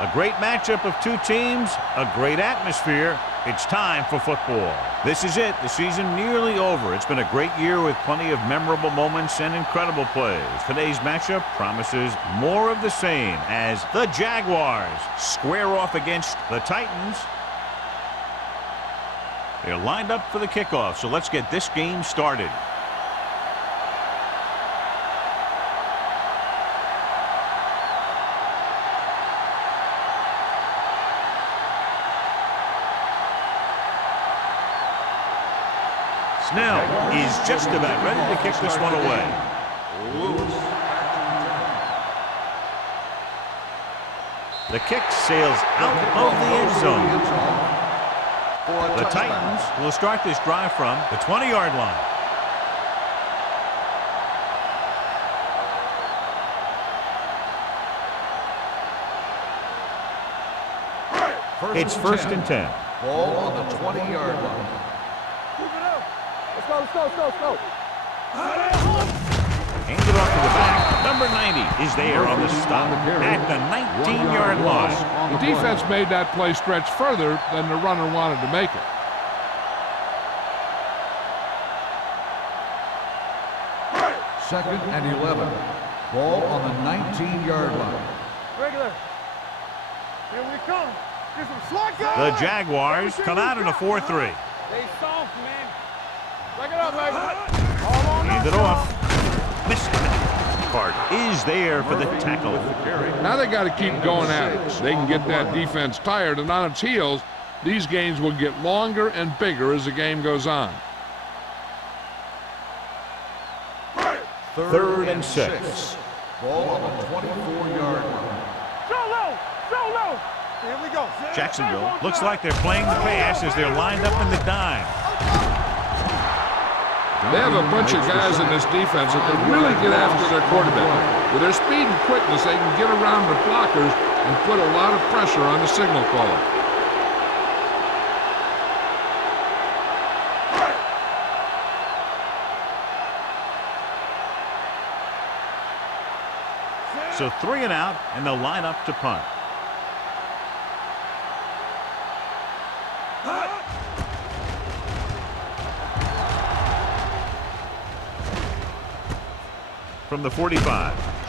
A great matchup of two teams, a great atmosphere. It's time for football. This is it. The season nearly over. It's been a great year with plenty of memorable moments and incredible plays. Today's matchup promises more of the same as the Jaguars square off against the Titans. They're lined up for the kickoff, so let's get this game started. Snell is just about ready to kick this one away. The kick sails out of the end zone. The Titans will start this drive from the 20-yard line. It's first and 10. Ball on the 20-yard line. Let's go. Hands it off to the back. Number 90 is there on the stop at the 19-yard line. The defense made that play stretch further than the runner wanted to make it. Second and 11. Ball on the 19-yard line. Regular. Here we come. Get some slack. The Jaguars come out in a 4-3. Stay soft, man. Break it up, baby. Hand it off. Missed it. Carter is there for the tackle. Now they got to keep going at it. They can get that defense tired and on its heels. These games will get longer and bigger as the game goes on. Third and 6. Ball on the 24-yard line. Go low. Here we go. Jacksonville looks like they're playing the pass as they're lined up in the dime. They have a bunch of guys in this defense that can really get after their quarterback. With their speed and quickness, they can get around the blockers and put a lot of pressure on the signal caller. So 3 and out, and they'll line up to punt. From the 45,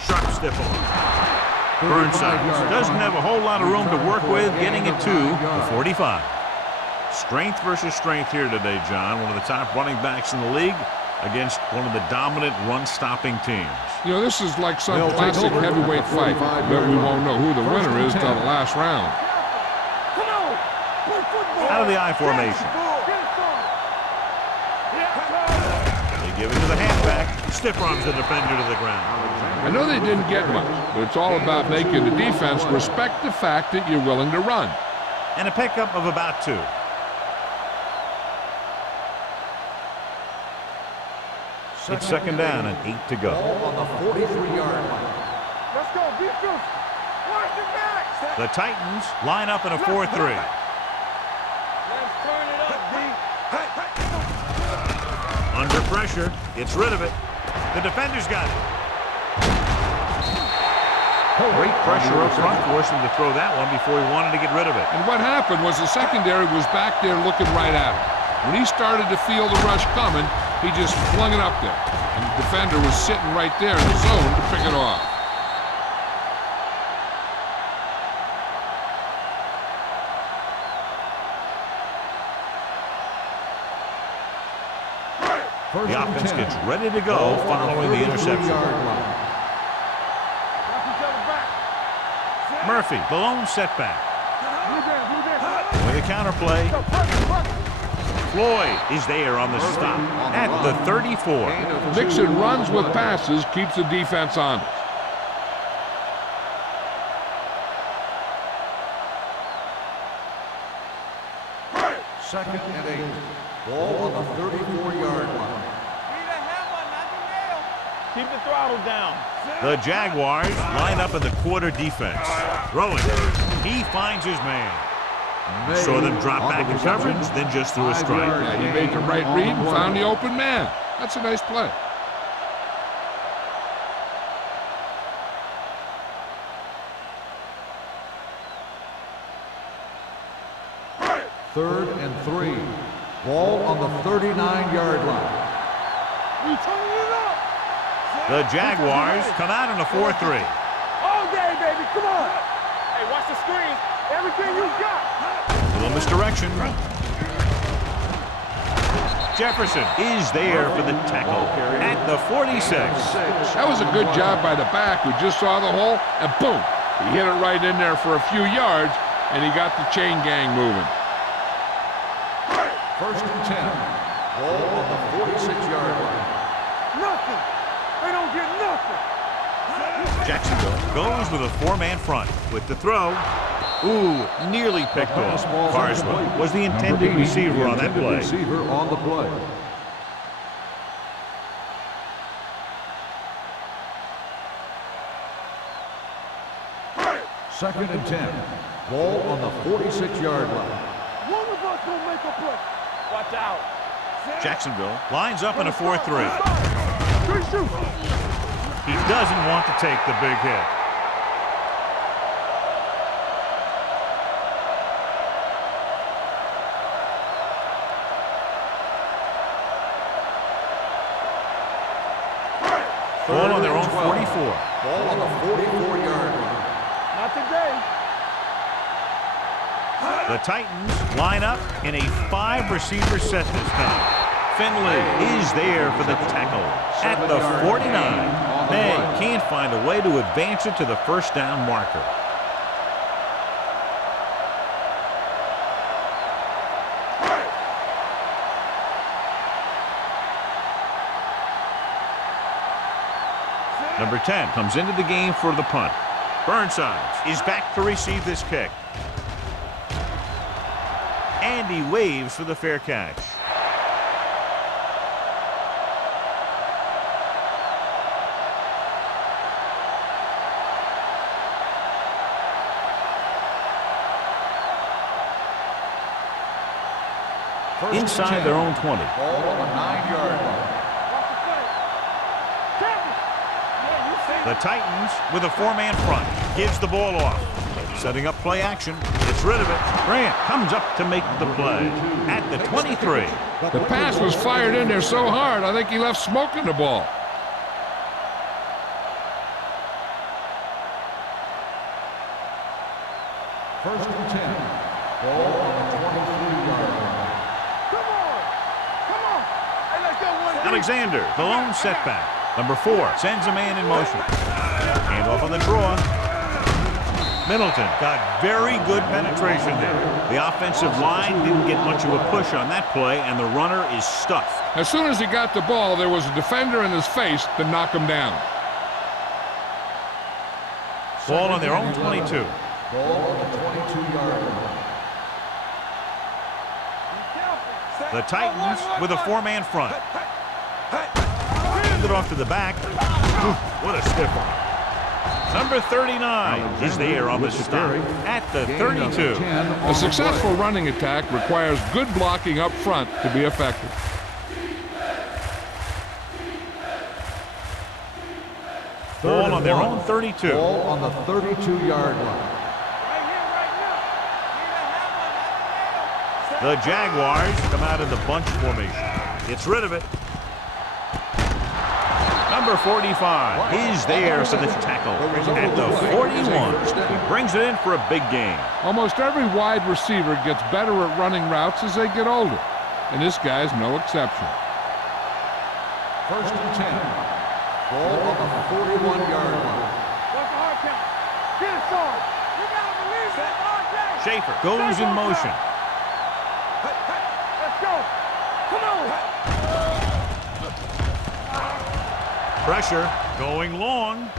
sharp stiff arm. Burnside doesn't have a whole lot of room to work with, getting it to the 45. Strength versus strength here today, John. One of the top running backs in the league against one of the dominant run-stopping teams. You know, this is like some classic heavyweight fight, but we won't know who the winner is till the last round. Out of the I formation. They give it to the halfback. Stiff arms the defender to the ground. I know they didn't get much, but it's all about making the defense respect the fact that you're willing to run. And a pickup of about 2. It's second down and 8 to go. Ball on the 43-yard line. Let's go. Defense. Watch your back. The Titans line up in a 4-3. Let's turn it up, D. Under pressure, gets rid of it. The defender's got it. Great pressure up front, forced him to throw that one before he wanted to get rid of it. And what happened was the secondary was back there looking right at him. When he started to feel the rush coming, he just flung it up there. And the defender was sitting right there in the zone to pick it off. The offense gets ready to go following the interception. Murphy, the lone setback. With a counterplay. Floyd is there on the stop at the 34. Mixing runs with passes keeps the defense honest. Second and 8. Ball on the 34-yard line. Keep the throttle down. The Jaguars line up in the quarter defense. Throwing. He finds his man. Saw them drop back in coverage, then just threw a strike. Yeah, he made the right read and found the open man. That's a nice play. 3rd and 3. Ball on the 39-yard line. We turning it up. The Jaguars come out in a 4-3. All day, baby. Come on. Hey, watch the screen. Everything you got. A little misdirection. Jefferson is there for the tackle at the 46. That was a good job by the back who just saw the hole, and boom, he hit it right in there for a few yards, and he got the chain gang moving. 1st and 10. Ball on the 46-yard line. Nothing. They don't get nothing. Jacksonville goes with a 4-man front with the throw. Ooh, nearly picked off. Carswell was the intended receiver on that play. Receiver on the play. Second and 10. Ball on the 46-yard line. One of us gonna make a play. Watch out. Jacksonville lines up in a 4-3. Good shoot. He doesn't want to take the big hit. Ball on their own 44. Ball on the 44-yard line. Not today. The Titans line up in a 5-receiver set this time. Finley is there for the tackle at the 49. They can't find a way to advance it to the first down marker. Number 10 comes into the game for the punt. Burnside is back to receive this kick. And he waves for the fair catch. Inside their own 20. Ball on the 9-yard line. The Titans with a 4-man front gives the ball off. Setting up play action. Gets rid of it. Grant comes up to make the play at the 23. The pass was fired in there so hard, I think he left smoke in the ball. First and 10. Ball on the 23-yard line. Come on. Come on. Hey, let's go one. Alexander, the lone setback. Number 4 sends a man in motion. Hand off on the draw. Middleton got very good penetration there. The offensive line didn't get much of a push on that play, and the runner is stuffed. As soon as he got the ball, there was a defender in his face to knock him down. Ball on their own 22. Ball on the 22-yard line. The Titans with a 4-man front. Hand it off to the back. Ooh, what a stiff one. Number 39 is there on the stop at the 32. A successful running attack requires good blocking up front to be effective. Ball on their own 32. Ball on the 32-yard line. The Jaguars come out in the bunch formation. Gets rid of it. Number 45 is there for the tackle at the 41. He brings it in for a big gain. Almost every wide receiver gets better at running routes as they get older, and this guy's no exception. First and 10. Ball on the 41-yard line. What's the hard count? Get it, Sean. You gotta release it, RJ. Schaefer goes in motion. Let's go. Come on. Pressure going long.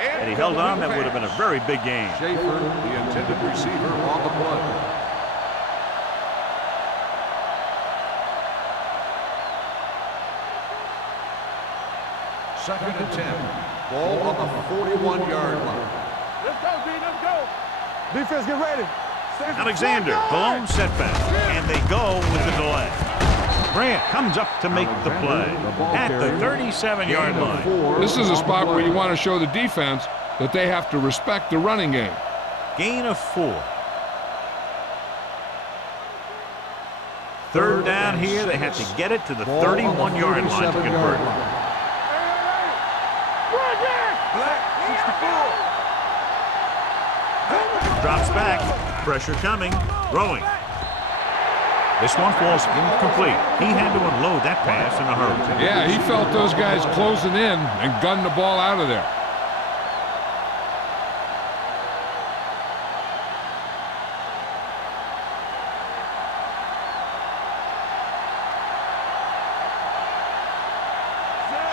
And he held on. That would have been a very big gain. Schaefer, the intended receiver, on the play. Second and 10. Ball on the 41-yard line. Let's go, D. Let's go. Defense, get ready. Alexander, the lone setback, and they go with the delay. Grant comes up to make the play at the 37-yard line. This is a spot where you want to show the defense that they have to respect the running game. Gain of 4. Third down here. They have to get it to the 31-yard line to convert. Drops back. Pressure coming. Throwing. This one falls incomplete. He had to unload that pass in a hurry. Yeah, he felt those guys closing in and gunned the ball out of there.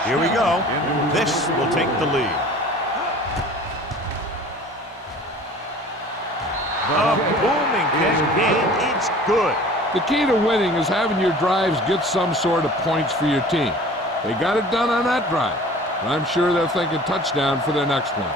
Here we go. This will take the lead. A booming kick, and it's good. The key to winning is having your drives get some sort of points for your team. They got it done on that drive, and I'm sure they're thinking touchdown for their next one.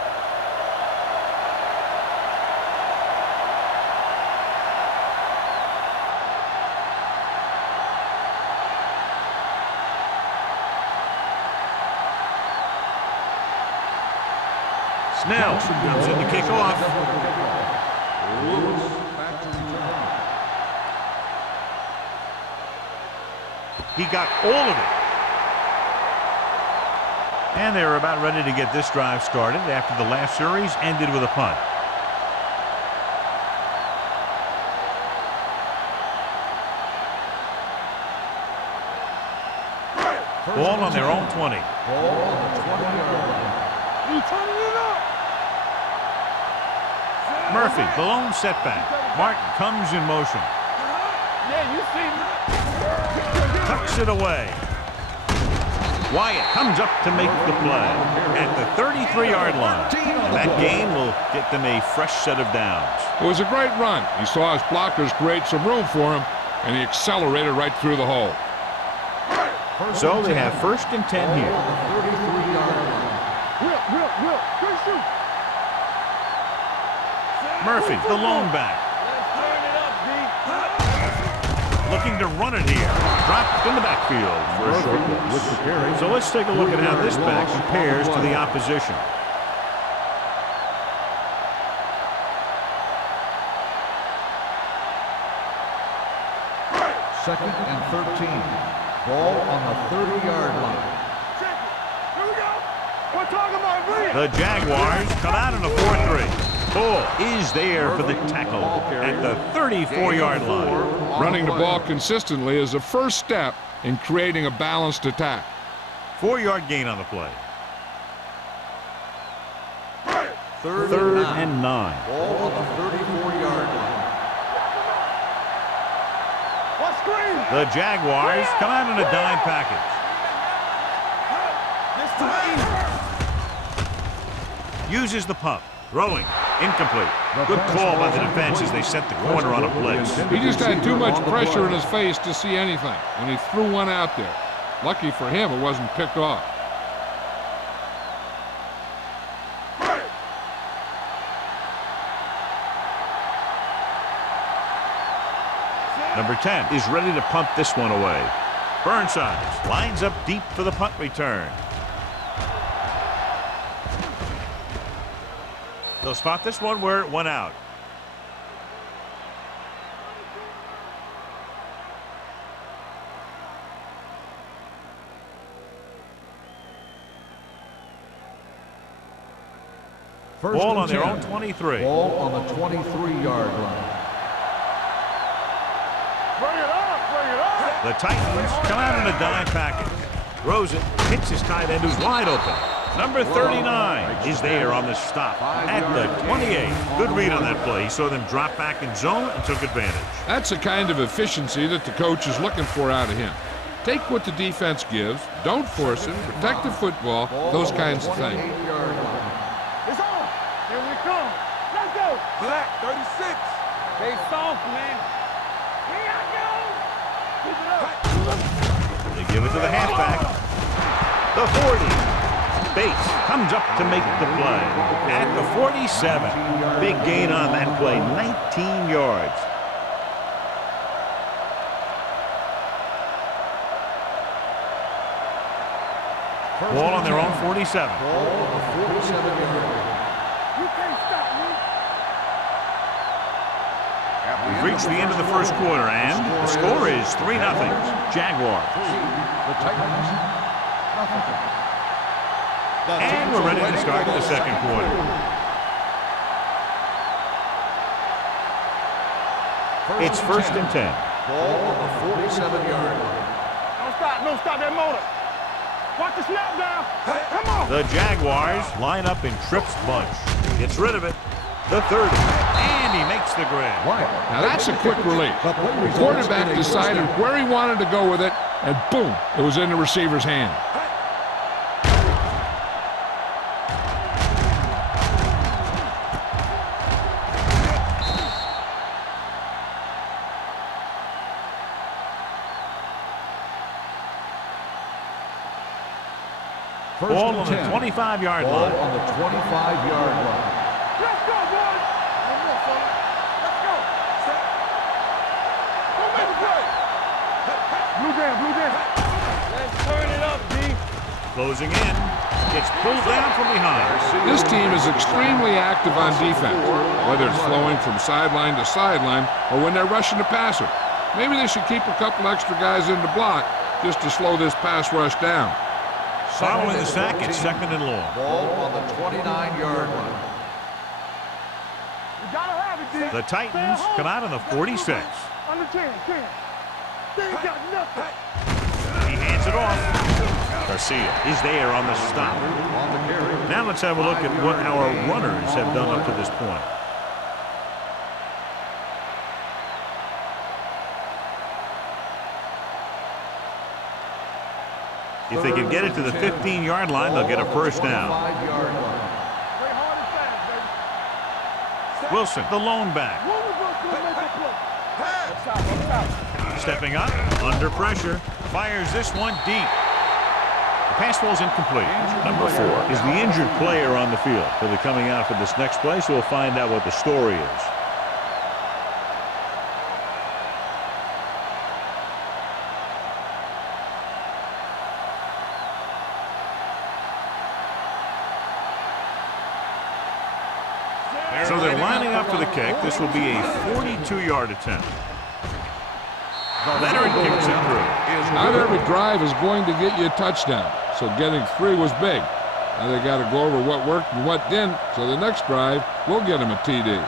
Snell comes in to kick off. He got all of it. And they're about ready to get this drive started after the last series ended with a punt. Ball on their own 20. Ball on the 20-yard line. Murphy, the lone setback. Martin comes in motion. Yeah, you see me. Tucks it away. Wyatt comes up to make the play at the 33-yard line. And that gain will get them a fresh set of downs. It was a great run. He saw his blockers create some room for him, and he accelerated right through the hole. So they have 1st and 10 here. Will, good shoot. Murphy, the lone back. Looking to run it here. Dropped in the backfield for a short loss. So let's take a look at how this back compares to the opposition. Second and 13. Ball on the 30-yard line. Here we go. We're talking about Reed. The Jaguars come out in a 4-3. Ball is there for the tackle at the 34-yard line. Running the ball consistently is the first step in creating a balanced attack. 4-yard gain on the play. Third and 9. Ball on the 34-yard line. What screen? The Jaguars come out in a dime package. Uses the pump. Throwing. Incomplete. Good call by the defense as they set the corner on a blitz. He just had too much pressure in his face to see anything, and he threw one out there. Lucky for him, it wasn't picked off. Number 10 is ready to punt this one away. Burnside lines up deep for the punt return. They'll spot this one where it went out. Ball on their own 23. Ball on the 23-yard line. Bring it up. The Titans come out in a dime package. Throws it, hits his tight end who's wide open. Number 39 is there on the stop at the 28. Good read on that play. He saw them drop back in zone and took advantage. That's the kind of efficiency that the coach is looking for out of him. Take what the defense gives, don't force it, protect the football, those kinds of things. It's on. Here we come. Let's go. Black 36. Stay soft, man. Here I go. Keep it up. They give it to the halfback. The 40. Bates comes up to make the play at the 47. Big gain on that play, 19 yards. Ball on their own 47. Ball on the 47-yard line. You can't stop me. We've reached the end of the first quarter, and the score is 3-0. Jaguars. The Titans, nothing. And we're ready to start the second quarter. It's first and 10. Ball on the 47-yard line. Don't stop that motor. Watch the snap down. Come on. The Jaguars line up in Tripp's bunch. Gets rid of it. The 30. And he makes the grab. Now that's a quick release. The quarterback decided where he wanted to go with it, and boom, it was in the receiver's hand. Ball on the 25-yard Ball line. on the 25-yard line. Let's go, boys. One more, fella. Let's go. Set. Go make a play. Blue down. Let's turn it up, D. Closing in. Gets pulled down from behind. This team is extremely active on defense, whether it's flowing from sideline to sideline or when they're rushing the passer. Maybe they should keep a couple extra guys in the block just to slow this pass rush down. Following the sack, it's second and long. Ball on the 29-yard line. You gotta have it, D. The Titans come out on the 46. Under 10. They ain't got nothing. He hands it off. Garcia is there on the stop. On the carry. Now let's have a look at what our runners have done up to this point. If they can get it to the 15-yard line, they'll get a first down. 5-yard line. Play hard and fast, baby. Wilson, the lone back. What we gonna make a play? Up top. Stepping up, under pressure, fires this one deep. The pass ball's incomplete. Number 4 is the injured player on the field. He'll be coming out for this next play, so we'll find out what the story is. So they're lining up for the kick. This will be a 42-yard attempt. Leonard kicks it through. Not every drive is going to get you a touchdown, so getting 3 was big. Now they got to go over what worked and what didn't, so the next drive will get them a TD.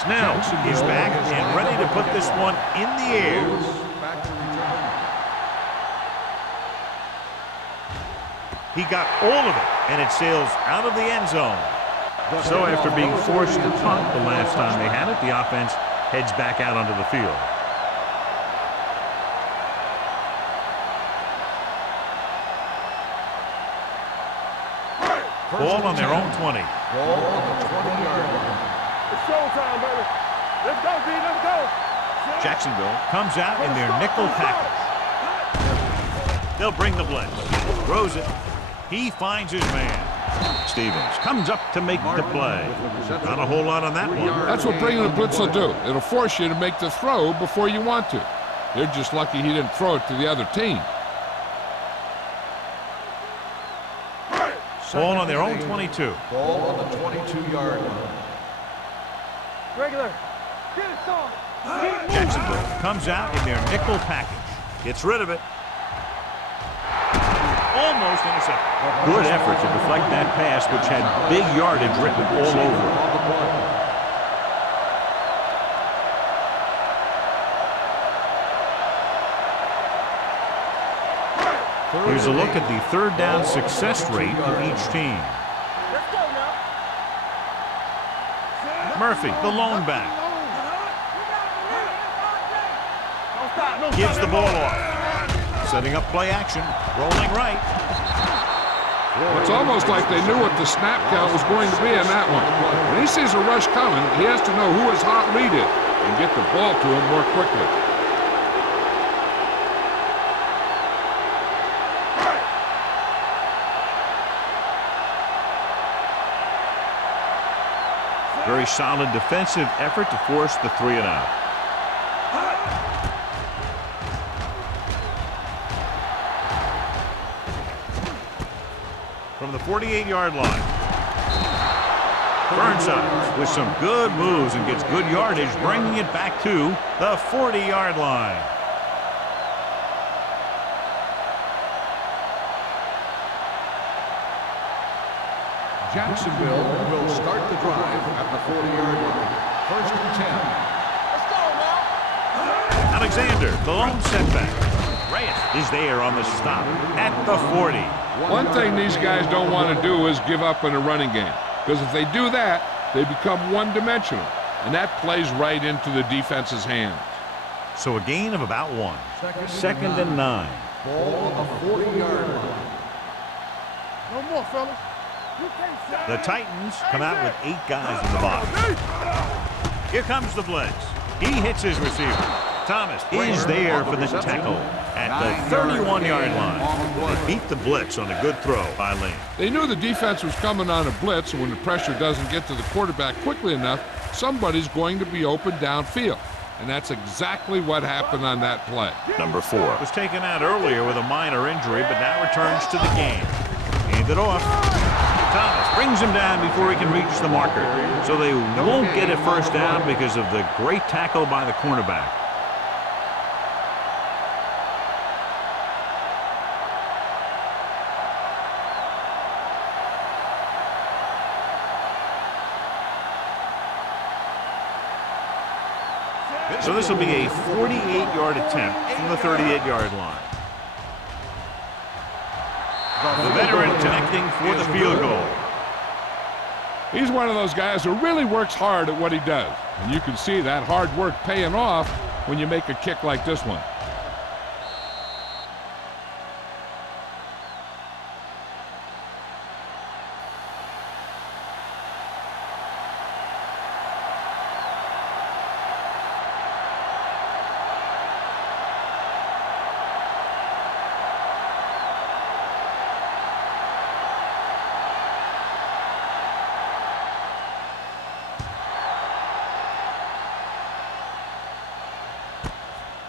Snell is back and ready to put this one in the air. Back to return. He got all of it, and it sails out of the end zone. So after being forced to punt the last time they had it, the offense heads back out onto the field. Ball on their own 20. Ball on the 20-yard line. It's showtime, baby. Let's go, D. Let's go. Jacksonville comes out in their nickel package. They'll bring the blitz. Throws it. He finds his man. Stevens comes up to make the play. Not a whole lot on that one. That's what bringing the blitz will do. It'll force you to make the throw before you want to. They're just lucky he didn't throw it to the other team. Ball on their own 22. Ball on the 22-yard line. Regular. Get it, son. Jacksonville comes out in their nickel package. Gets rid of it. Almost intercepted. Good effort to deflect that pass, which had big yardage written all over it. On the play. Here's a look at the third down success rate of each team. Let's go now. Murphy, the lone back, Don't stop. Don't gives stop the ball off. Setting up play action, rolling right. It's almost like they knew what the snap count was going to be in that one. When he sees a rush coming, he has to know who his hot lead is and get the ball to him more quickly. Very solid defensive effort to force the 3 and out. From the 48-yard line. Burnside with some good moves and gets good yardage, bringing it back to the 40-yard line. Jacksonville will start the drive at the 40-yard line. First and 10. Let's go, man. Alexander, the lone setback. Reyes is there on the stop at the 40. One thing these guys don't want to do is give up in a running game, because if they do that, they become one-dimensional, and that plays right into the defense's hands. So a gain of about 1. Second and 9. Ball on the 40-yard line. No more, fellas. The Titans come out with 8 guys in the box. Here comes the blitz. He hits his receiver. Thomas is there for the tackle at the 31-yard line. They beat the blitz on a good throw by Lane. They knew the defense was coming on a blitz, and when the pressure doesn't get to the quarterback quickly enough, somebody's going to be open downfield. And that's exactly what happened on that play. Number 4 was taken out earlier with a minor injury, but now returns to the game. Hand it off. Thomas brings him down before he can reach the marker. So they won't get a first down because of the great tackle by the cornerback. So this will be a 48-yard attempt from the 38-yard line. The veteran connecting for the field goal. He's one of those guys who really works hard at what he does. And you can see that hard work paying off when you make a kick like this one.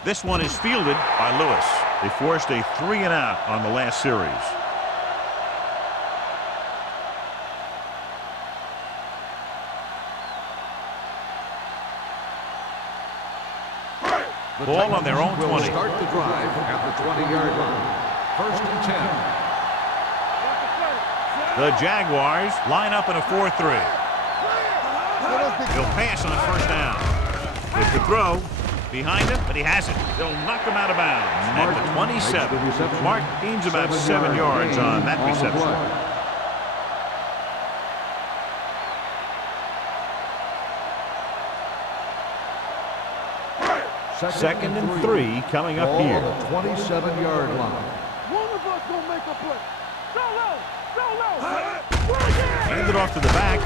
This one is fielded by Lewis. They forced a 3 and out on the last series. Ball on their own 20. Start the drive at the 20-yard line. First and 10. The Jaguars line up in a 4-3. He'll pass on first down. With the throw. Behind him, but he hasn't. They'll knock him out of bounds. At the 27. Mark gains about 7 yards on that reception. Second and 3 coming up here. Ball on the 27-yard line. One of us gonna make a play. Go low, go low. Hand it off to the back.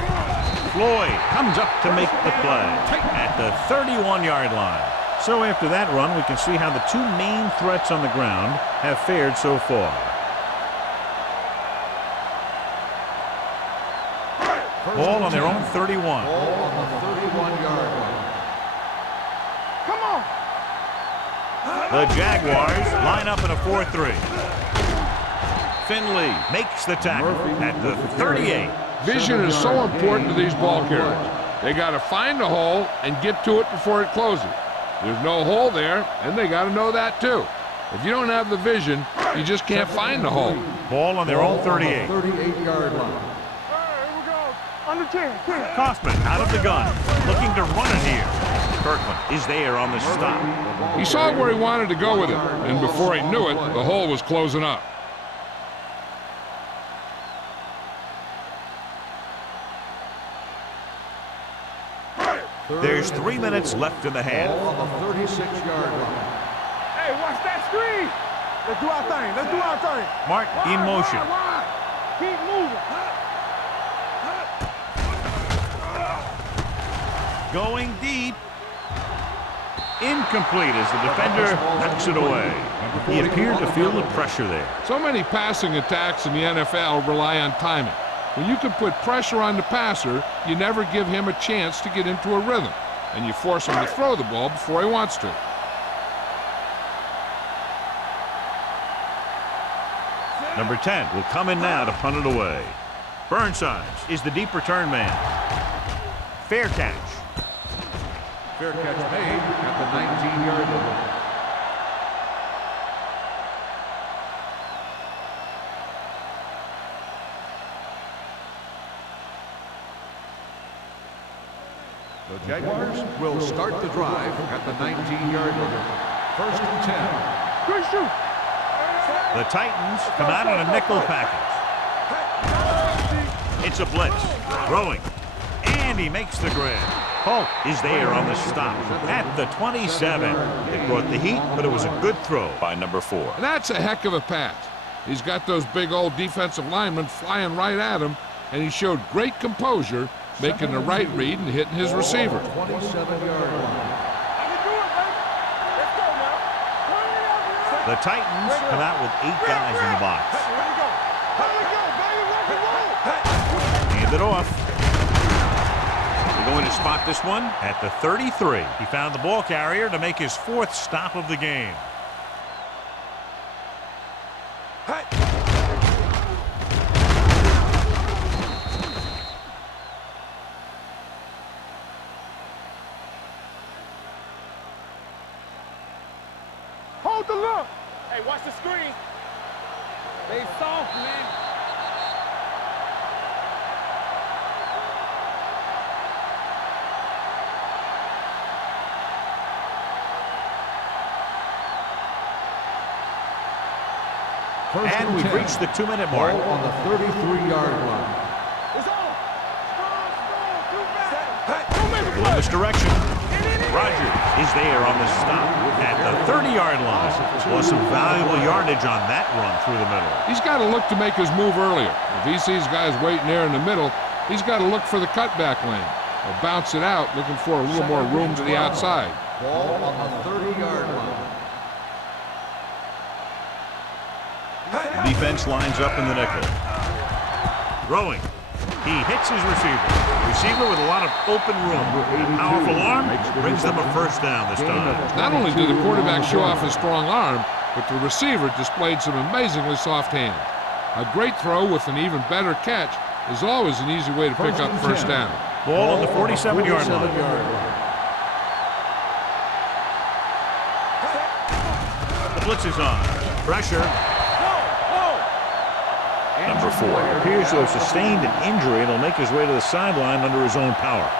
Floyd comes up to make the play at the 31-yard line. So after that run, we can see how the 2 main threats on the ground have fared so far. Ball on their own 31. Ball on the 31-yard line. Come on. The Jaguars line up in a 4-3. Finley makes the tackle at the 38. Vision is so important to these ball carriers. They got to find a hole and get to it before it closes. There's no hole there, and they got to know that too. If you don't have the vision, you just can't find the hole. Ball on their own 38. 38-yard line. All right, here we go. Under 10. Kaufman out of the gun, looking to run it here. Kirkland is there on the stop. He saw where he wanted to go with it, and before he knew it, the hole was closing up. There's 3 minutes left in the half. Ball on the 36-yard line. Hey, watch that screen. Let's do our thing. Let's do our thing. Mark in motion. Wide. Keep moving. Going deep. Incomplete as the defender knocks it away. He appeared to feel the pressure there. So many passing attacks in the NFL rely on timing. When you can put pressure on the passer, you never give him a chance to get into a rhythm, and you force him to throw the ball before he wants to. Number 10 will come in now to punt it away. Burnsides is the deep return man. Fair catch. Fair catch made at the 19-yard line. The Jaguars will start the drive at the 19-yard line. 1st and 10. Good shoot. The Titans come out in a nickel package. It's a blitz. Throwing. And he makes the grab. Polk is there on the stop at the 27. It brought the heat, but it was a good throw by number 4. And that's a heck of a pass. He's got those big old defensive linemen flying right at him, and he showed great composure, making the right read and hitting his receiver. 27-yard line. The Titans come out with 8 guys in the box. Hand it off. They're going to spot this one at the 33. He found the ball carrier to make his 4th stop of the game. Hold the look. Hey, watch the screen. Stay soft, man. And we've reached the 2-minute mark. Ball on the 33-yard line. It's on. Strong. In this direction. Rogers is there on the stop at the 30-yard line. Was some valuable yardage on that run through the middle. He's got to look to make his move earlier. If he sees guys waiting there in the middle, he's got to look for the cutback lane or bounce it out, looking for a little more room to the outside. Ball on the 30-yard line. The defense lines up in the nickel. Throwing. He hits his receiver. Receiver with a lot of open room. Powerful arm brings them a 1st down this time. Not only did the quarterback show off his strong arm, but the receiver displayed some amazingly soft hands. A great throw with an even better catch is always an easy way to pick up 1st down. Ball on the 47-yard line. The blitz is on. Pressure. Number 4 appears to have sustained an injury and will make his way to the sideline under his own power.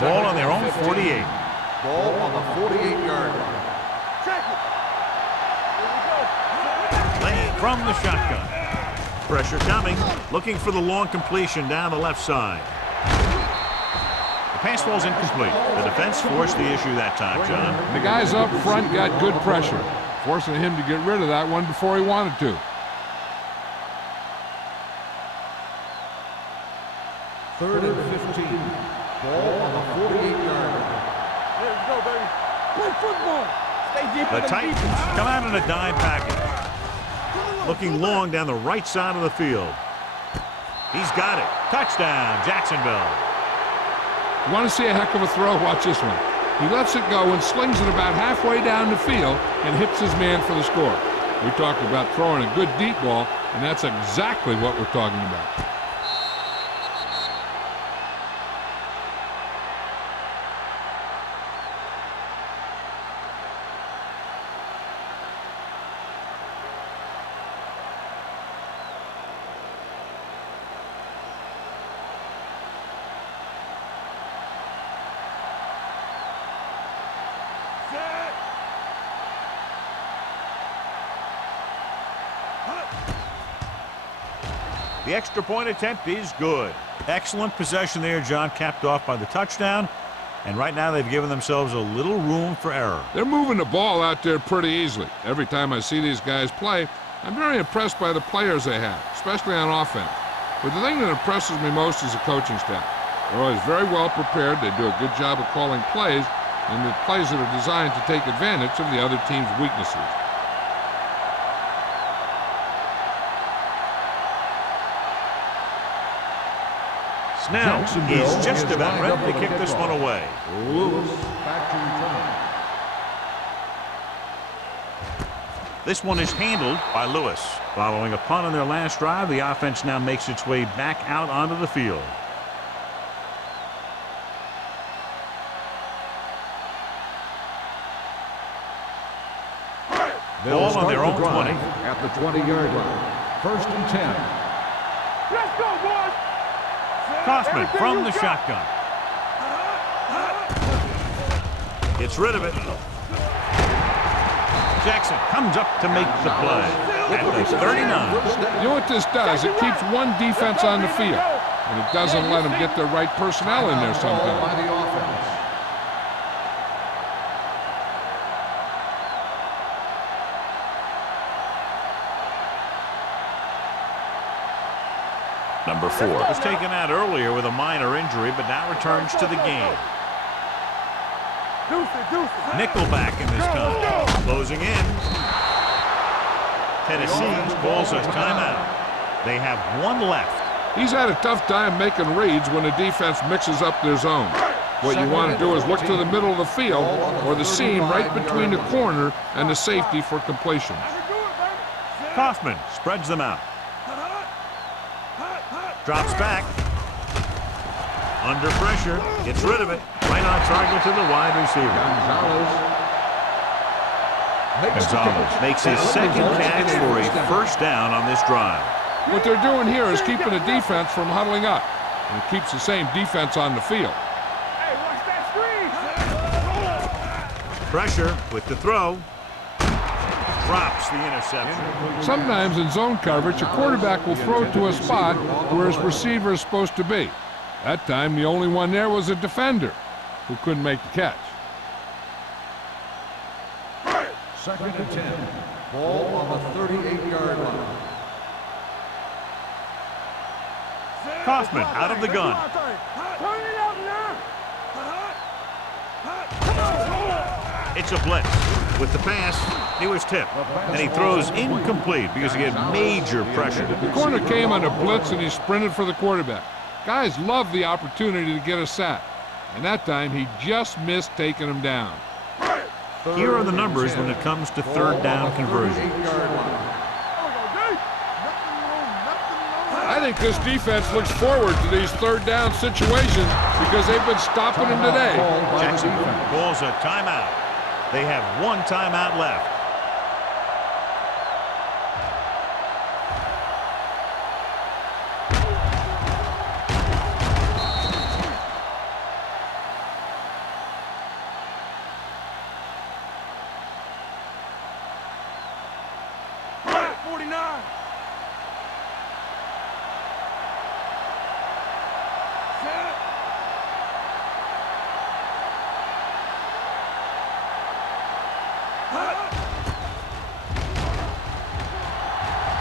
Ball on their own 48. Ball on the 48-yard line. Playing from the shotgun. Pressure coming. Looking for the long completion down the left side. The pass ball's incomplete. The defense forced the issue that time, John. The guys up front got good pressure, forcing him to get rid of that one before he wanted to. 3rd and 15. Ball on the 48-yard line. Let's go, baby. Play football. Stay deep. The Titans come out in a dime package. Looking long down the right side of the field. He's got it. Touchdown, Jacksonville. You want to see a heck of a throw? Watch this one. He lets it go and slings it about halfway down the field and hits his man for the score. We talked about throwing a good deep ball, and that's exactly what we're talking about. The extra point attempt is good. Excellent possession there, John, capped off by the touchdown. And right now they've given themselves a little room for error. They're moving the ball out there pretty easily. Every time I see these guys play, I'm very impressed by the players they have, especially on offense. But the thing that impresses me most is the coaching staff. They're always very well prepared. They do a good job of calling plays, and the plays that are designed to take advantage of the other team's weaknesses. Snell, he's just about ready to kick this one away. Lewis back to return. This one is handled by Lewis. Following a punt on their last drive, the offense now makes its way back out onto the field. Ball on their own 20. At the 20-yard line. 1st and 10. Let's go, boys. Kaufman from the shotgun. Gets rid of it. Jackson comes up to make the play at the 39. You know what this does? It keeps one defense on the field, and it doesn't let them get the right personnel in there By sometimes. the offense. Number 4 was taken out earlier with a minor injury, but now returns to the game. Nickelback in this time. Closing in. Tennessee calls a timeout. They have one left. He's had a tough time making reads when the defense mixes up their zone. What you want to do is look to the middle of the field or the seam right between the corner and the safety for completion. Kaufman spreads them out. Drops back. Under pressure. Gets rid of it. Right on target to the wide receiver. Gonzalez makes his second catch for a first down on this drive. What they're doing here is keeping the defense from huddling up. And it keeps the same defense on the field. Hey, watch that screen. Pressure with the throw. Drops the interception. Sometimes in zone coverage, a quarterback will throw to a spot where his receiver is supposed to be. That time, the only one there was a defender who couldn't make the catch. 2nd and 10. Ball on the 38-yard line. Kaufman out of the gun. Turn it up now. It's a blitz. With the pass, he was tipped. And he throws incomplete because he had major pressure. The corner came on a blitz and he sprinted for the quarterback. Guys love the opportunity to get a sack. And that time, he just missed taking him down. Here are the numbers when it comes to third down conversion. I think this defense looks forward to these third down situations because they've been stopping them today. Jackson calls a timeout. They have one timeout left.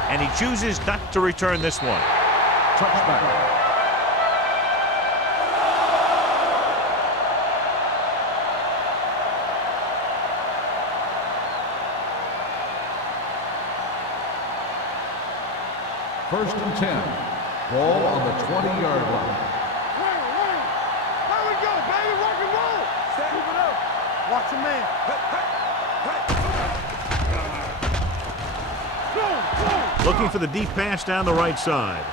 And he chooses not to return this one. Touchback. First and 10. Ball on the 20-yard line. There we go, baby. Rock and roll. Move it up. Watch your man. Looking for the deep pass down the right side.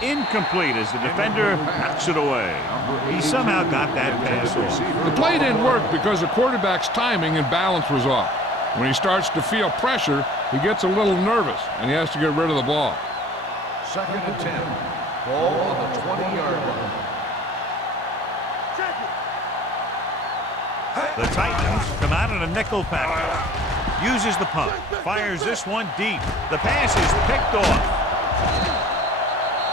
Incomplete as the defender knocks it away. He somehow got that pass off. The play didn't work because the quarterback's timing and balance was off. When he starts to feel pressure, he gets a little nervous, and he has to get rid of the ball. 2nd and 10. Ball on the 20-yard line. The Titans come out in a nickel package. Uses the punt. Fires this one deep. The pass is picked off.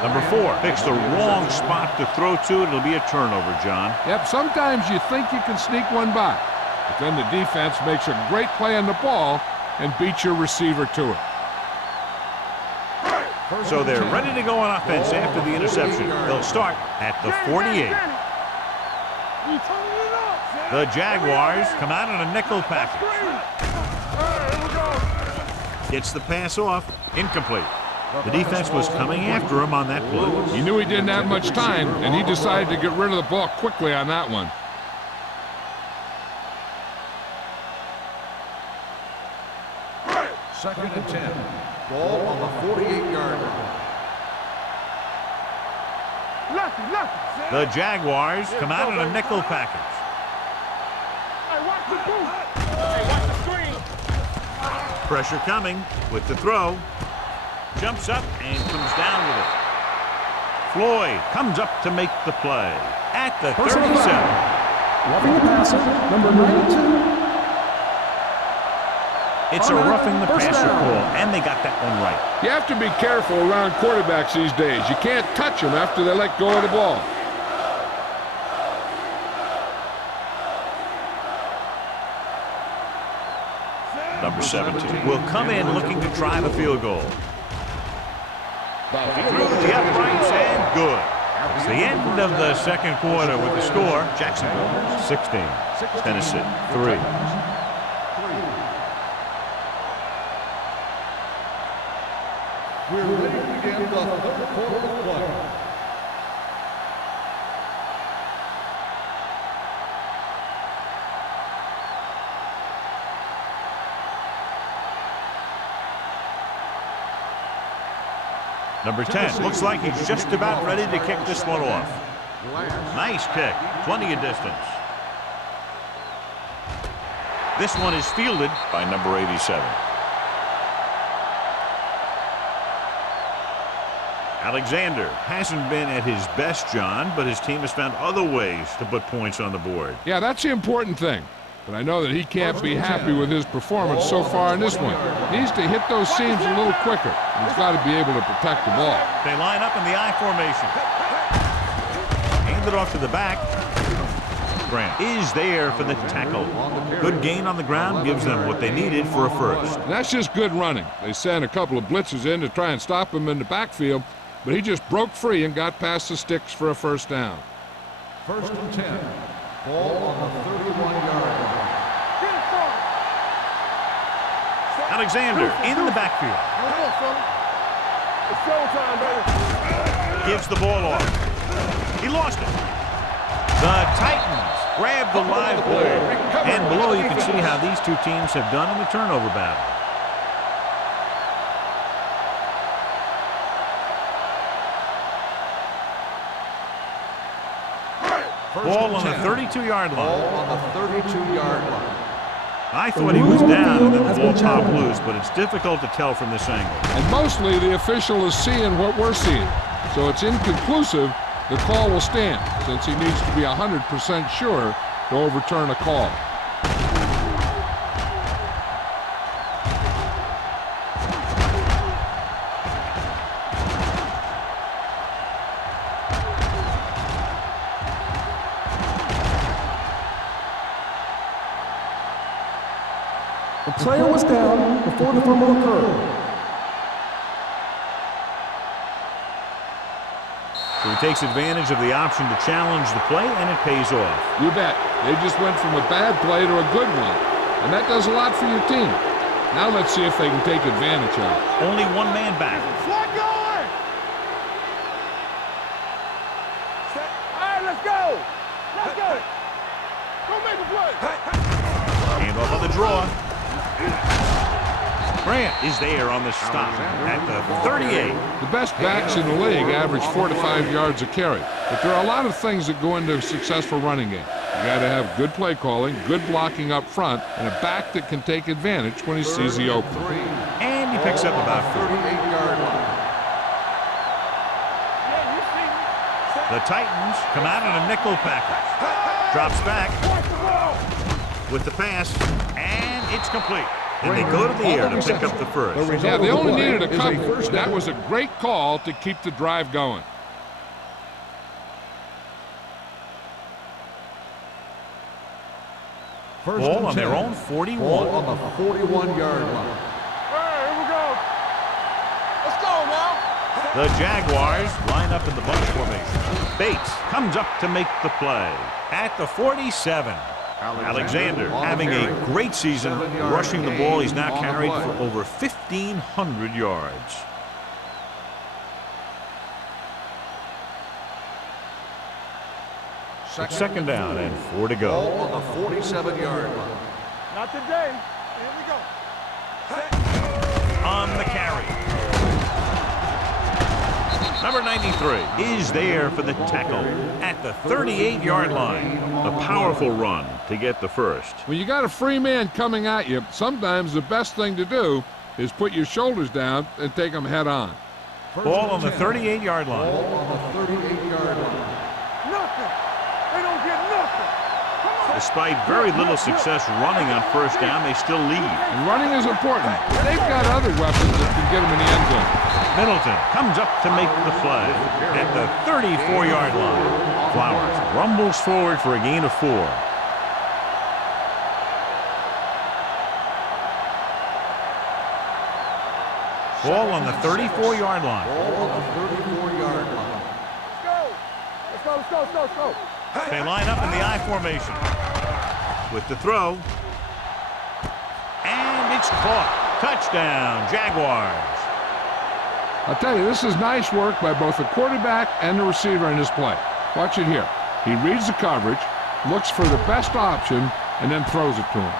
Number 4 picks the wrong spot to throw to. It'll be a turnover, John. Yep, sometimes you think you can sneak one by, but then the defense makes a great play on the ball and beats your receiver to it. So they're ready to go on offense after the interception. They'll start at the 48. The Jaguars come out in a nickel package. Gets the pass off. Incomplete. The defense was coming after him on that play. He knew he didn't have much time, and he decided to get rid of the ball quickly on that one. Second and 10. Ball on the 48-yard line. The Jaguars come out in a nickel package. Pressure coming with the throw. Jumps up and comes down with it. Floyd comes up to make the play at the 37. Roughing the passer, number 92. It's a roughing the passer call, and they got that one right. You have to be careful around quarterbacks these days. You can't touch them after they let go of the ball. Number 17 will come in looking to try the field goal. Through the uprights and good. It's the end of the second quarter with the score. Jacksonville 16, Tennessee 3. We're ready to begin the third quarter of play. Number 10 looks like he's just about ready to kick this one off. Nice kick, plenty of distance. This one is fielded by number 87. Alexander hasn't been at his best, John, but his team has found other ways to put points on the board. Yeah, that's the important thing. But I know that he can't be happy with his performance so far in this one. He needs to hit those seams a little quicker. He's got to be able to protect the ball. They line up in the I formation. Hand it off to the back. Grant is there for the tackle. Good gain on the ground gives them what they needed for a first. And that's just good running. They sent a couple of blitzes in to try and stop him in the backfield, but he just broke free and got past the sticks for a first down. First and 10. Ball on the 31-yard line. Alexander in the backfield. It's showtime, baby. Gives the ball off. He lost it. The Titans grab the live player. And below you can see how these two teams have done in the turnover battle. Ball on the 32-yard line. Ball on the 32-yard line. I thought he was down and then the ball popped loose, but it's difficult to tell from this angle. And mostly the official is seeing what we're seeing. So it's inconclusive. The call will stand since he needs to be 100% sure to overturn a call. The player was down before the fumble occurred. So he takes advantage of the option to challenge the play, and it pays off. You bet. They just went from a bad play to a good one. And that does a lot for your team. Now let's see if they can take advantage of it. Only one man back. Slide going! All right, let's go! Let's go! Go make a play! Hand off on the draw. Grant is there on the stop at the 38. The best backs in the league average 4 to 5 yards a carry. But there are a lot of things that go into a successful running game. You got to have good play calling, good blocking up front, and a back that can take advantage when he sees the opening. And he picks up about 38-yard line. The Titans come out in a nickel package. Drops back with the pass, and it's complete. And they go to the air to pick up the first. Yeah, they only needed a couple. That was a great call to keep the drive going. Ball on their own 41. Ball on the 41-yard line. All right, here we go. Let's go now. The Jaguars line up in the bunch formation. Bates comes up to make the play at the 47. Alexander having a great season rushing the ball. He's now carried for over 1,500 yards. Second down and 4 to go. Ball on the 47-yard line. Not today. Here we go. On the carry. Number 93 is there for the tackle at the 38-yard line. A powerful run to get the first. When you got a free man coming at you, sometimes the best thing to do is put your shoulders down and take them head on. Ball on the 38-yard line. Ball on the 38-yard line. Nothing. They don't get nothing. Despite very little success running on first down, they still lead. And running is important. They've got other weapons that can get them in the end zone. Middleton comes up to make the play at the 34-yard line. Flowers rumbles forward for a gain of 4. Ball on the 34-yard line. Ball on the 34-yard line. Let's go. They line up in the I formation. With the throw. And it's caught. Touchdown, Jaguars. I'll tell you, this is nice work by both the quarterback and the receiver in this play. Watch it here. He reads the coverage, looks for the best option, and then throws it to him.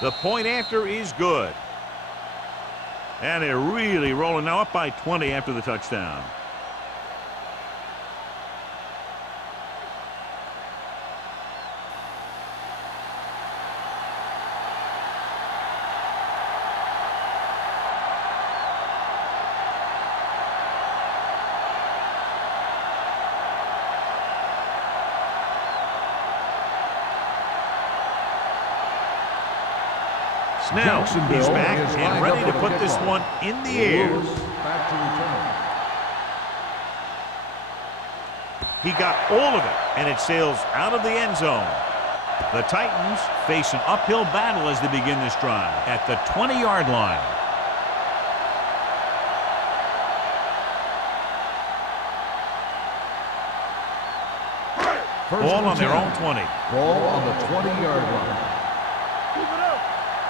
The point after is good. And they're really rolling now, up by 20 after the touchdown. Snell, he's back and ready to put this one in the air. Back to return. He got all of it, and it sails out of the end zone. The Titans face an uphill battle as they begin this drive at the 20-yard line. Ball on their own 20. Ball on the 20-yard line. Keep it up.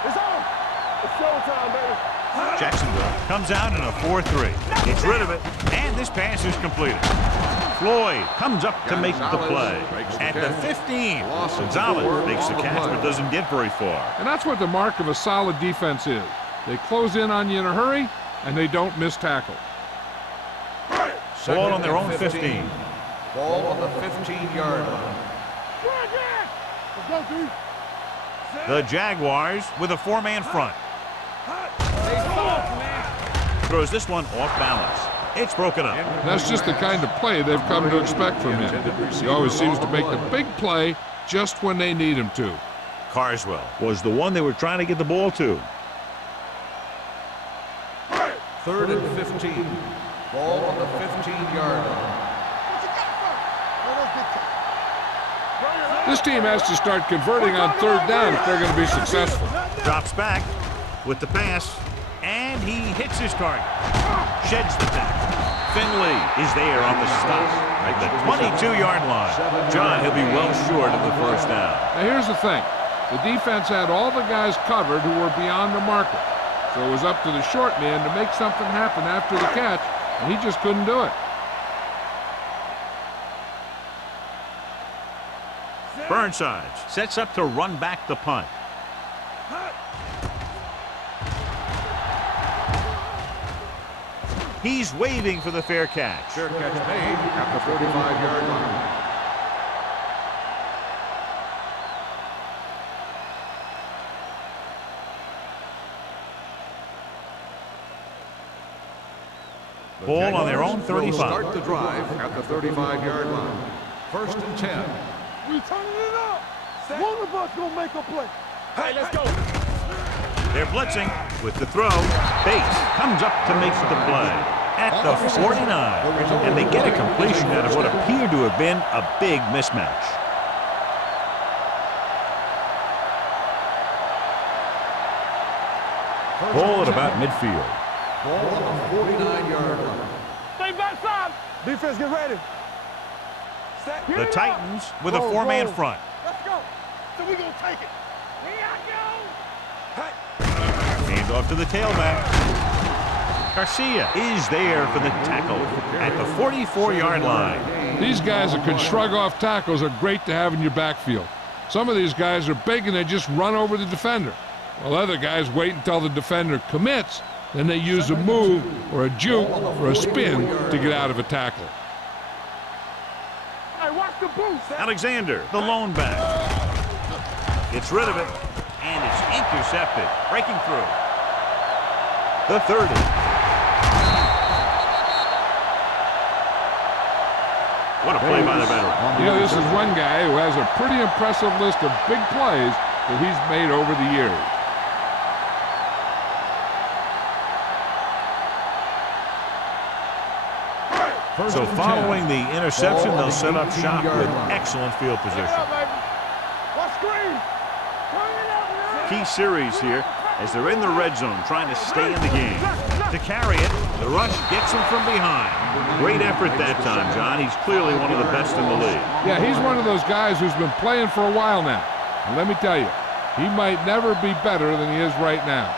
It's on. It's showtime, baby. Jacksonville comes out in a 4-3. Gets rid of it, and this pass is completed. Floyd comes up to make the play at the 15. Gonzalez makes the catch but doesn't get very far. And that's what the mark of a solid defense is. They close in on you in a hurry, and they don't miss tackle. Ball on their own 15. Ball on the 15-yard line. Let's go, dude. The Jaguars with a 4-man front. Throws this one off balance. It's broken up. That's just the kind of play they've come to expect from him. He always seems to make the big play just when they need him to. Carswell was the one they were trying to get the ball to. 3rd and 15. Ball on the 15-yard line. This team has to start converting on 3rd down if they're going to be successful. Drops back with the pass, and he hits his target. Sheds the tackle. Finley is there on the stop at the 22-yard line. John, he'll be well short of the first down. Now here's the thing. The defense had all the guys covered who were beyond the marker. So it was up to the short man to make something happen after the catch, and he just couldn't do it. Burnside sets up to run back the punt. He's waving for the fair catch. Fair catch made at the 45-yard line. Ball on their own 35. Start the drive at the 35-yard line. First and 10. We turning it up. One of us gonna make a play. Hey, let's go. They're blitzing with the throw. Bates comes up to make the play at the 49. And they get a completion out of what appeared to have been a big mismatch. Ball at about midfield. Ball on the 49-yard line. Stay backside. Defense, get ready. The Titans with a four-man front. Let's go. So we gonna take it. Here I go. Hand off to the tailback. Garcia is there for the tackle at the 44-yard line. These guys that can shrug off tackles are great to have in your backfield. Some of these guys are big and they just run over the defender, while other guys wait until the defender commits, then they use a move or a juke or a spin to get out of a tackle. Hey, watch the boost. Alexander, the lone back. Gets rid of it, and it's intercepted, breaking through. The 30. What a play by the veteran. You know, this is one guy who has a pretty impressive list of big plays that he's made over the years. So following the interception, they'll set up shop with excellent field position. Watch screen. Turn it up, man. Key series here as they're in the red zone trying to stay in the game. To carry it, the rush gets him from behind. Great effort that time, John. He's clearly one of the best in the league. Yeah, he's one of those guys who's been playing for a while now. And let me tell you, he might never be better than he is right now.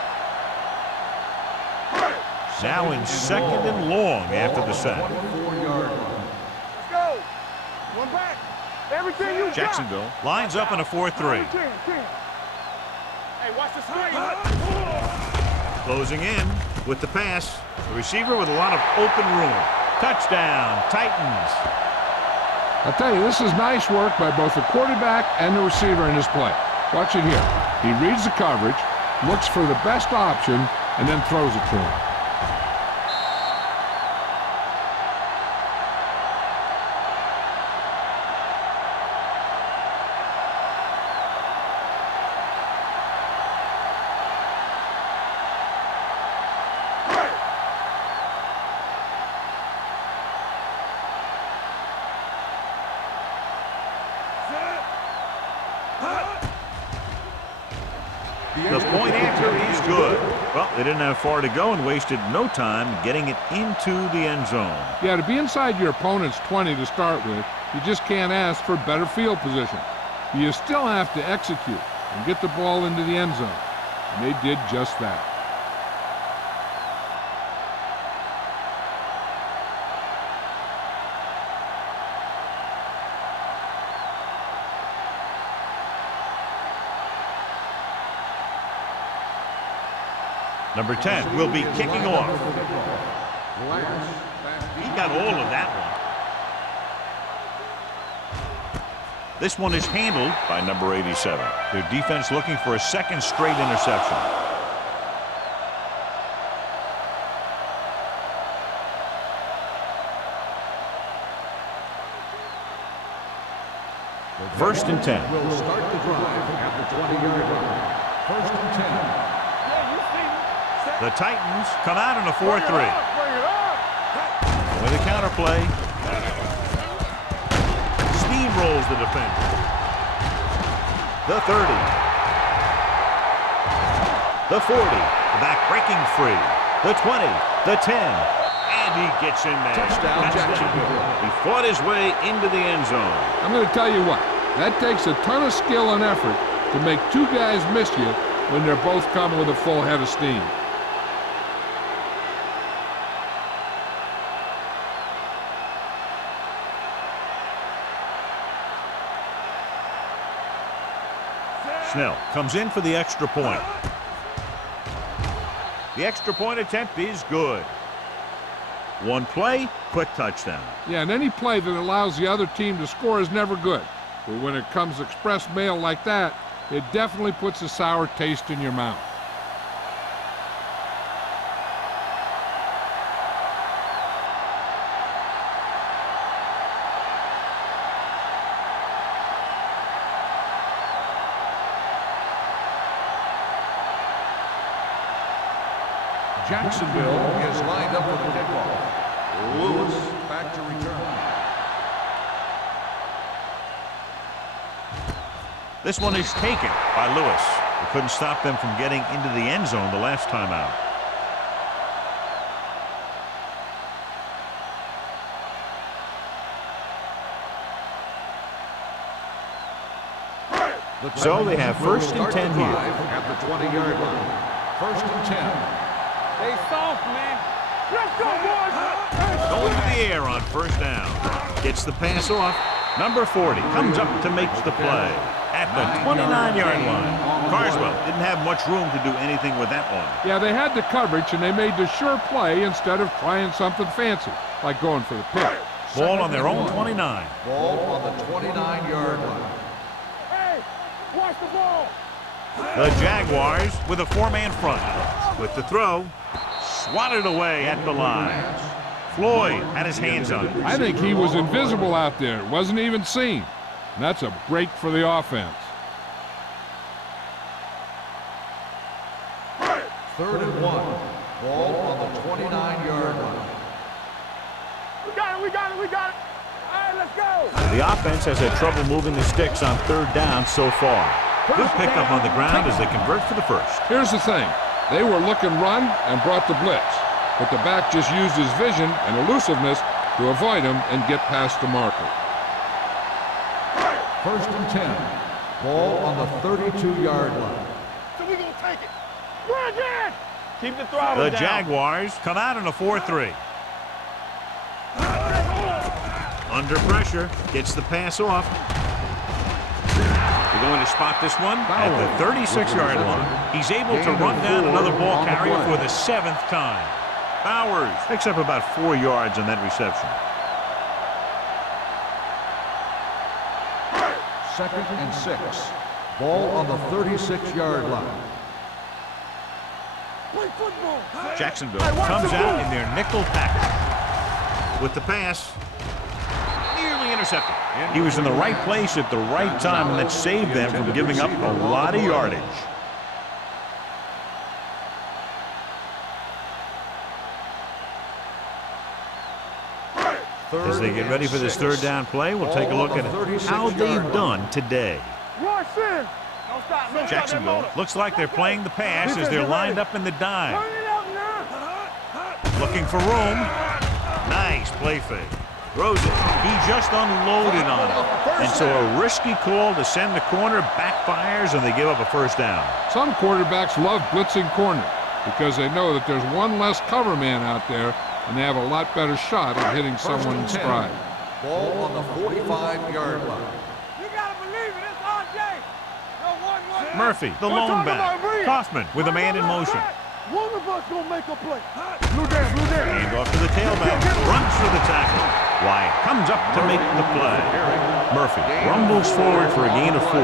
Now in second and long after the sack. Let's go. One back. Everything you got. Jacksonville lines up in a 4-3. Hey, watch the screen. Closing in with the pass. The receiver with a lot of open room. Touchdown, Titans. I'll tell you, this is nice work by both the quarterback and the receiver in this play. Watch it here. He reads the coverage, looks for the best option, and then throws it to him. The point after is good. Well, they didn't have far to go and wasted no time getting it into the end zone. Yeah, to be inside your opponent's 20 to start with, you just can't ask for better field position. You still have to execute and get the ball into the end zone. And they did just that. Number 10 will be kicking off. He got all of that one. This one is handled by number 87. Their defense looking for a second straight interception. First and 10. Will start the drive at the 20-yard line. First and 10. The Titans come out in a 4-3. With a counterplay. Steamrolls the defender. The 30. The 40. The back breaking free. The 20. The 10. And he gets in there. Touchdown, Jacksonville. He fought his way into the end zone. I'm going to tell you what, that takes a ton of skill and effort to make two guys miss you when they're both coming with a full head of steam. Snell comes in for the extra point. The extra point attempt is good. One play, quick touchdown. Yeah, and any play that allows the other team to score is never good. But when it comes express mail like that, it definitely puts a sour taste in your mouth. Jacksonville is lined up for the kickoff. Lewis back to return. This one is taken by Lewis. He couldn't stop them from getting into the end zone the last time out. So they have first and 10 here. At the 20-yard line. First and 10. Stay soft, man. Let's go, boys. Going to the air on first down. Gets the pass off. Number 40 comes up to make the play at the 29-yard line. Carswell didn't have much room to do anything with that one. Yeah, they had the coverage, and they made the sure play instead of trying something fancy, like going for the pick. Ball on their own 29. Ball on the 29-yard line. Hey, watch the ball. The Jaguars with a four-man front. With the throw, swatted away at the line. Floyd had his hands on it. I think he was invisible out there. It wasn't even seen. And that's a break for the offense. Third and 1. Ball on the 29-yard line. We got it, we got it, we got it. All right, let's go. The offense has had trouble moving the sticks on third down so far. Good pickup on the ground as they convert for the first. Here's the thing. They were looking run and brought the blitz. But the back just used his vision and elusiveness to avoid him and get past the marker. First and 10. Ball on the 32-yard line. So we gonna take it. Run again. Keep the throttle The down. Jaguars come out in a 4-3. Under pressure, gets the pass off. They're going to spot this one at the 36-yard line. He's able to run down another ball carrier for the 7th time. Bowers picks up about 4 yards on that reception. Second and 6. Ball on the 36-yard line. Play football. Jacksonville comes out in their nickel package. With the pass, nearly intercepted. He was in the right place at the right time, and that saved them from giving up a lot of yardage. As they get ready for this third down play, we'll take a look at how they've done today. Rush in. Don't stop. Don't Jacksonville looks like they're playing the pass as they're lined up in the dime. Turn it up now. Looking for room. Nice play fake. Throws it. He just unloaded on it. And so a risky call to send the corner backfires, and they give up a first down. Some quarterbacks love blitzing corner because they know that there's one less cover man out there, and they have a lot better shot at hitting someone in stride. Ball on the 45-yard line. You gotta believe it. It's our day. No, 1-1. Murphy, the lone back. Kaufman with a man in motion. One of us gonna make a play. Blue there, blue there. Hand off to the tailback. Runs for the tackle. Wyatt comes up to make the play. Murphy rumbles forward for a gain of 4.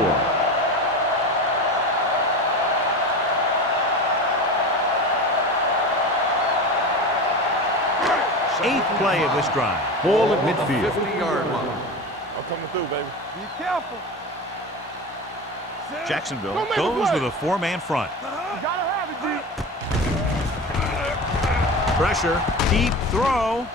Eighth play of this drive. Ball at midfield. 50-yard line. I'm coming through, baby. Be careful. Jacksonville goes with a four-man front. You gotta have it, G. Pressure, deep throw.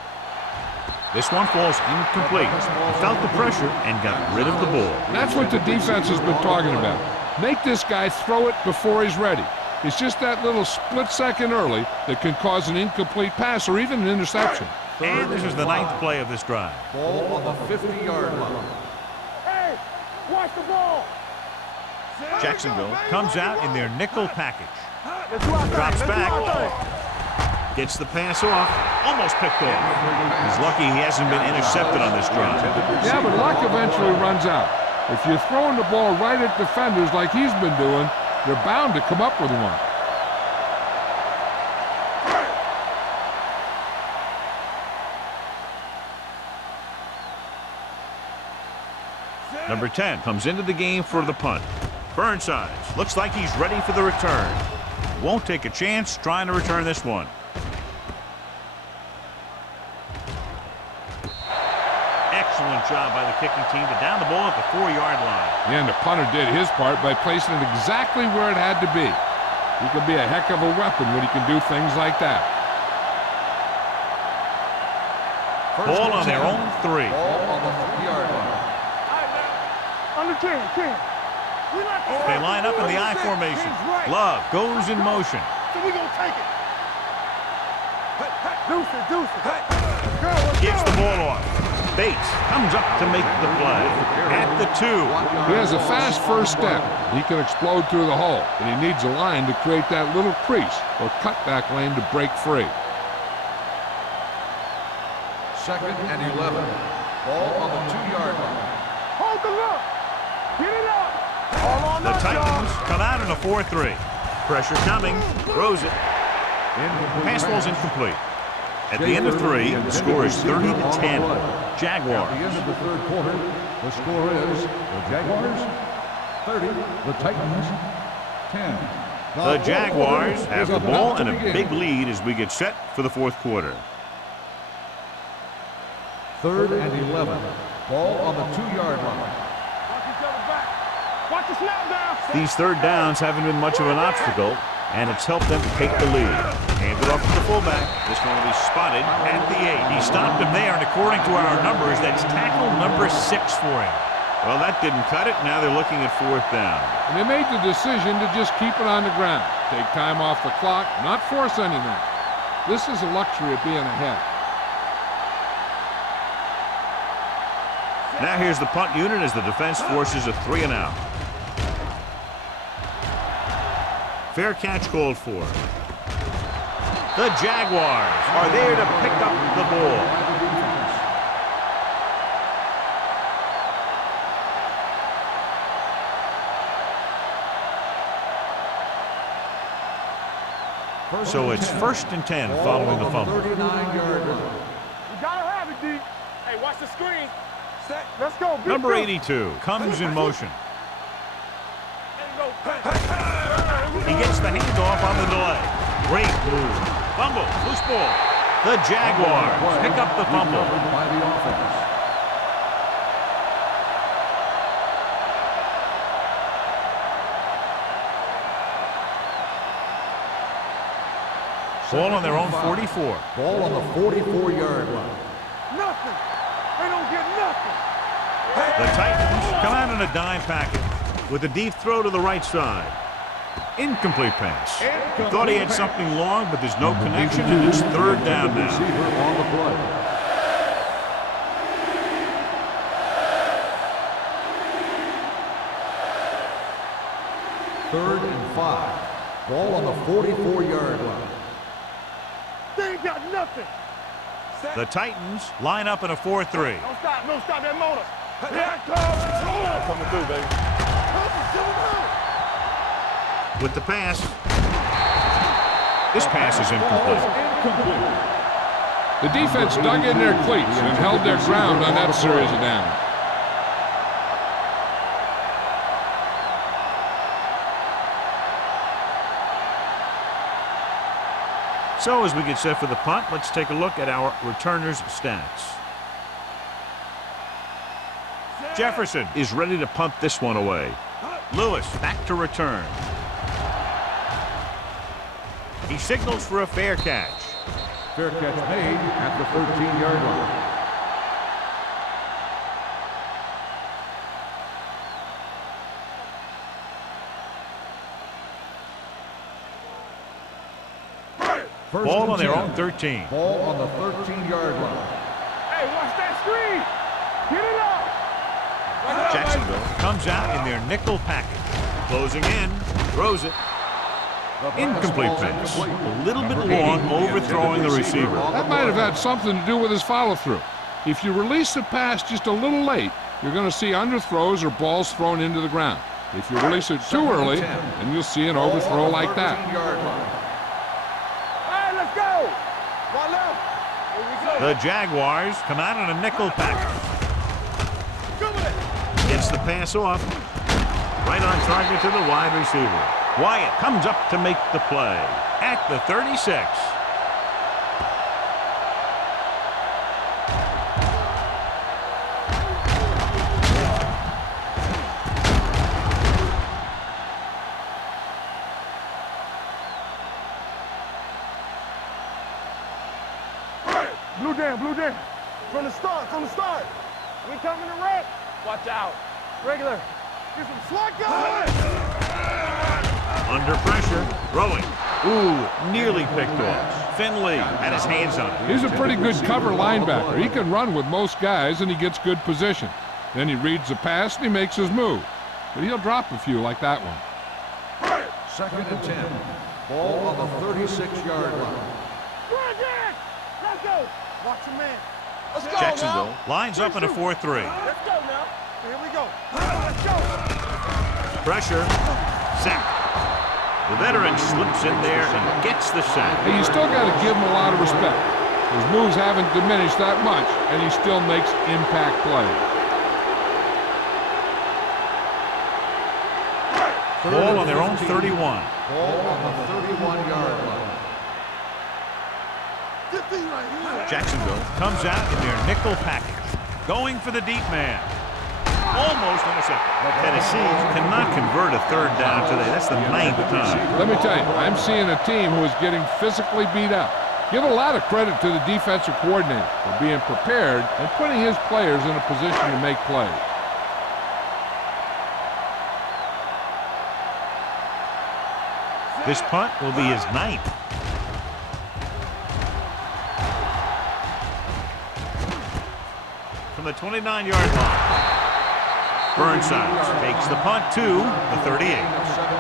This one falls incomplete. He felt the pressure and got rid of the ball. That's what the defense has been talking about. Make this guy throw it before he's ready. It's just that little split second early that can cause an incomplete pass or even an interception. And this is the 9th play of this drive. Ball on the 50-yard line. Hey, watch the ball. Jacksonville comes out in their nickel package. Let's do our thing. Drops Let's do our back. thing. Gets the pass off. Almost picked off. He's lucky he hasn't been intercepted on this drive. Yeah, but luck eventually runs out. If you're throwing the ball right at defenders like he's been doing, they're bound to come up with one. Number 10 comes into the game for the punt. Burnsides looks like he's ready for the return. Won't take a chance trying to return this one. Excellent job by the kicking team to down the ball at the 4-yard line. Yeah, and the punter did his part by placing it exactly where it had to be. He can be a heck of a weapon when he can do things like that. Ball on their own 3. Ball on the 3-yard line. Under 10. They line up in the I formation. Love goes in motion. So we gonna take it. Deuce it. Gives the ball off. Bates comes up to make the play. At the 2. He has a fast first step. He can explode through the hole, but he needs a line to create that little crease or cutback lane to break free. 2nd and 11. Ball on the 2-yard line. Hold the look. Get it up. All on The us, Titans y'all. come out in a 4-3. Pressure coming. Throws it. Pass ball's incomplete. At the end of 3, the score is 30-10. Jaguars. At the end of the 3rd quarter, the score is the Jaguars 30, the Titans 10. The Jaguars have the ball and a big lead as we get set for the 4th quarter. 3rd and 11. Ball on the 2-yard line. Watch each other back. Watch the snap down. These 3rd downs haven't been much of an obstacle, and it's helped them take the lead. Hand it off to the fullback. This one will be spotted at the 8. He stopped him there, and according to our numbers, that's tackle number 6 for him. Well, that didn't cut it. Now they're looking at 4th down. And they made the decision to just keep it on the ground. Take time off the clock, not force anything. This is the luxury of being ahead. Now here's the punt unit as the defense forces a 3-and-out. Fair catch called for. The Jaguars are there to pick up the ball. So it's 1st and 10 following the fumble. 39-yard line. You gotta have it, D. Hey, watch the screen. Set. Let's go. Big Number go. 82 comes in motion. There you go. He gets the handoff on the delay. Great move. Fumble. Loose ball. The Jaguars pick up the fumble. Recovered by the offense. Ball on their own 44. Ball on the 44-yard line. Nothing. They don't get nothing. The Titans come out in a dime package with a deep throw to the right side. Incomplete pass. Thought he had something long, but there's no connection, and it's 3rd down now. Receiver on the play. Third and 5. Ball on the 44-yard line. They ain't got nothing. The Titans line up in a 4-3. Don't stop that motor. Here it comes. Coming through, baby. With the pass. This pass is incomplete. The defense dug in their cleats and held their ground on that series of downs. So as we get set for the punt, let's take a look at our returners' stats. Jefferson is ready to punt this one away. Lewis back to return. He signals for a fair catch. Fair catch made at the 13-yard line. Ball on their own 13. Ball on the 13-yard line. Hey, watch that screen. Get it up. Jacksonville comes out in their nickel package. Closing in, throws it. Incomplete pass. A little bit long, overthrowing the receiver. That might have had something to do with his follow-through. If you release the pass just a little late, you're going to see underthrows or balls thrown into the ground. If you release it too early, then you'll see an overthrow like that. Hey, let's go. One left. Here we go. The Jaguars come out in a nickel package. Gets the pass off. Right on target to the wide receiver. Wyatt comes up to make the play at the 36. Blue down, blue down. From the start, from the start. We coming to wreck. Watch out. Regular. Get some SWAT guys. Under pressure, throwing. Ooh, nearly picked off. Finley had his hands on it. He's a pretty good cover linebacker. He can run with most guys, and he gets good position. Then he reads the pass, and he makes his move. But he'll drop a few like that one. 2nd and 10. Ball on the 36-yard line. Let's go. Watch your man. Let's go Jacksonville now. lines up in a 4-3. Let's go now. Here we go. Let's go. Pressure, sack. The veteran slips in there and gets the sack. Hey, you still got to give him a lot of respect. His moves haven't diminished that much, and he still makes impact plays. Ball on their own 31. Ball on the 31-yard line. Jacksonville comes out in their nickel package, going for the deep man. Almost intercepted. Tennessee cannot convert a 3rd down today. That's the 9th time. Let me tell you, I'm seeing a team who is getting physically beat up. Give a lot of credit to the defensive coordinator for being prepared and putting his players in a position to make plays. This punt will be his 9th. From the 29-yard line. Burnside takes the punt to the 38. 7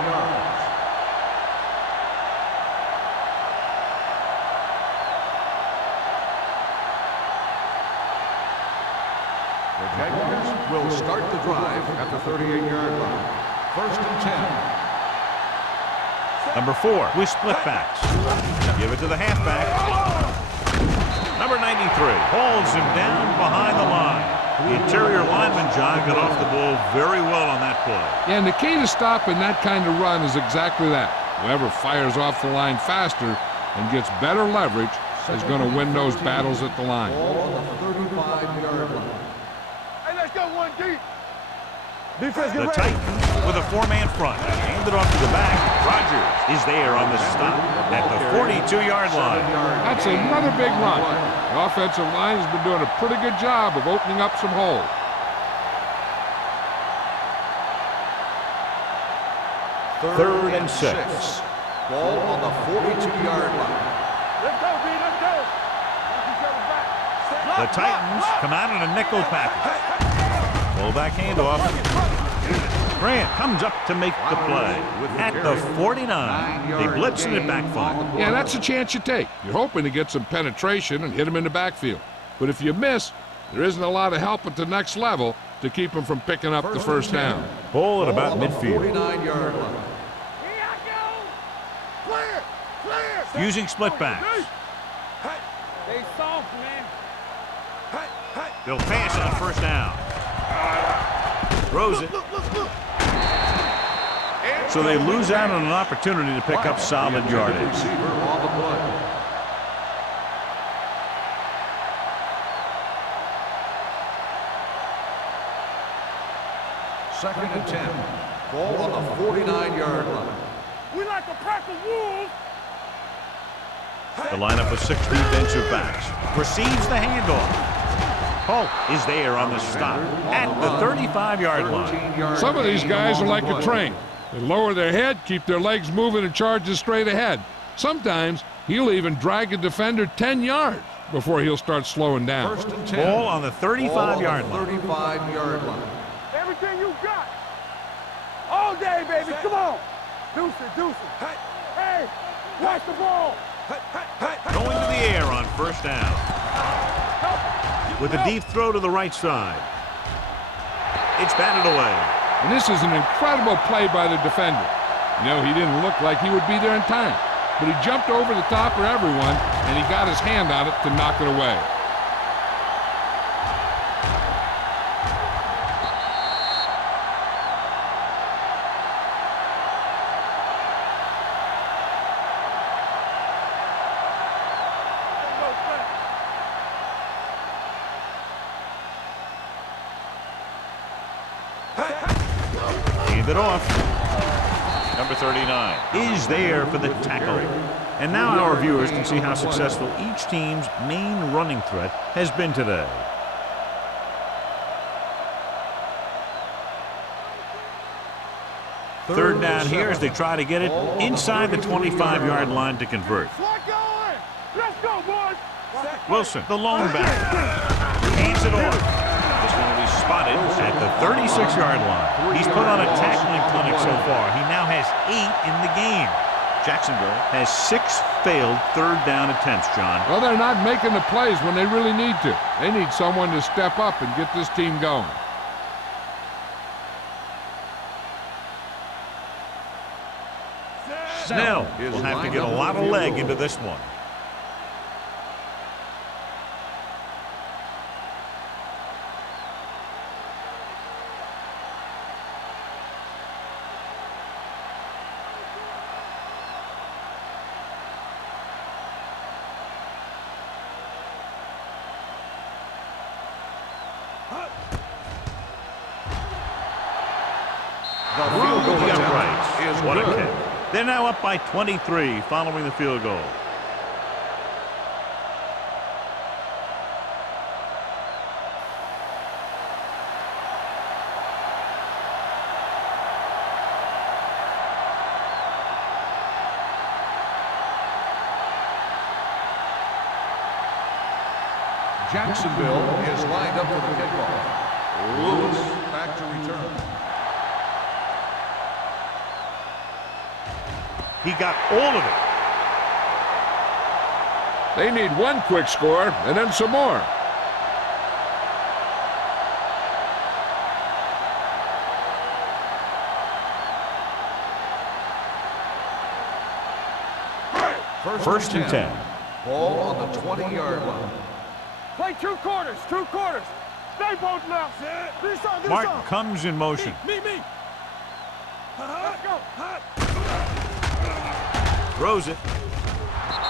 yards. The Jaguars will start the drive at the 38-yard line. 1st and 10. Number 4 with split backs. Give it to the halfback. Number 93 holds him down behind the line. The interior lineman, John, got off the ball very well on that play. Yeah, and the key to stopping that kind of run is exactly that. Whoever fires off the line faster and gets better leverage is going to win those battles at the line. Ball on the 35-yard line. Hey, let's go one deep. Defense, get The ready. Titans with a 4-man front. Handed off to the back. Rogers is there on the stop at the 42-yard line. That's another big run. The offensive line has been doing a pretty good job of opening up some holes. 3rd and 6. Ball on the 42-yard line. Let's go, B. Let's go. Watch each other back. The Titans come out in a nickel package. Fullback handoff. Grant comes up to make the play. At the 49, they blitz and it backfire. Yeah, that's a chance you take. You're hoping to get some penetration and hit him in the backfield. But if you miss, there isn't a lot of help at the next level to keep him from picking up the 1st down. Ball at about Ball on the midfield. 49-yard line. Here I go. Clear. Clear. Using split backs. They soft, man. They'll pass it on 1st down. Throws it. So they lose out on an opportunity to pick up solid yardage. Receiver on the play. Second and 10. Ball on the 49-yard line. We like a pack of wolves. The lineup of 6 defensive backs receives the handoff. Polk is there on the stop at the 35-yard line. Some of these guys are like a train. They lower their head, keep their legs moving, and charges straight ahead. Sometimes he'll even drag a defender 10 yards before he'll start slowing down. 1st and 10. Ball on the 35-yard line. 35-yard line. Everything you got. All day, baby. Come on. Deuce it, deuce it. Hey, watch the ball. Going to the air on 1st down. With a deep throw to the right side. It's batted away. And this is an incredible play by the defender. You know, he didn't look like he would be there in time, but he jumped over the top of everyone, and he got his hand on it to knock it away. Hand it off. Number 39 is there for the tackle. And now our viewers can see how successful each team's main running threat has been today. Third down here as they try to get it inside the 25-yard line to convert. Let's go, boys. Wilson, the lone back, hands it off. This one will be spotted at the 36-yard line. He's put on a tackling clinic so far. He now has 8 in the game. Jacksonville has 6 failed third down attempts, John. Well, they're not making the plays when they really need to. They need someone to step up and get this team going. Snell will have to get a lot of leg into this one. The field goal Uprights. attempt is What a good. kick. They're now up by 23 following the field goal. Jacksonville is lined up for the kickoff. Lewis back to return. He got all of it. They need one quick score and then some more. First and 10. Ball on the 20-yard line. Play 2 quarters. 2 quarters. Stay both left. Martin comes in motion. Me. Let's go. Throws it.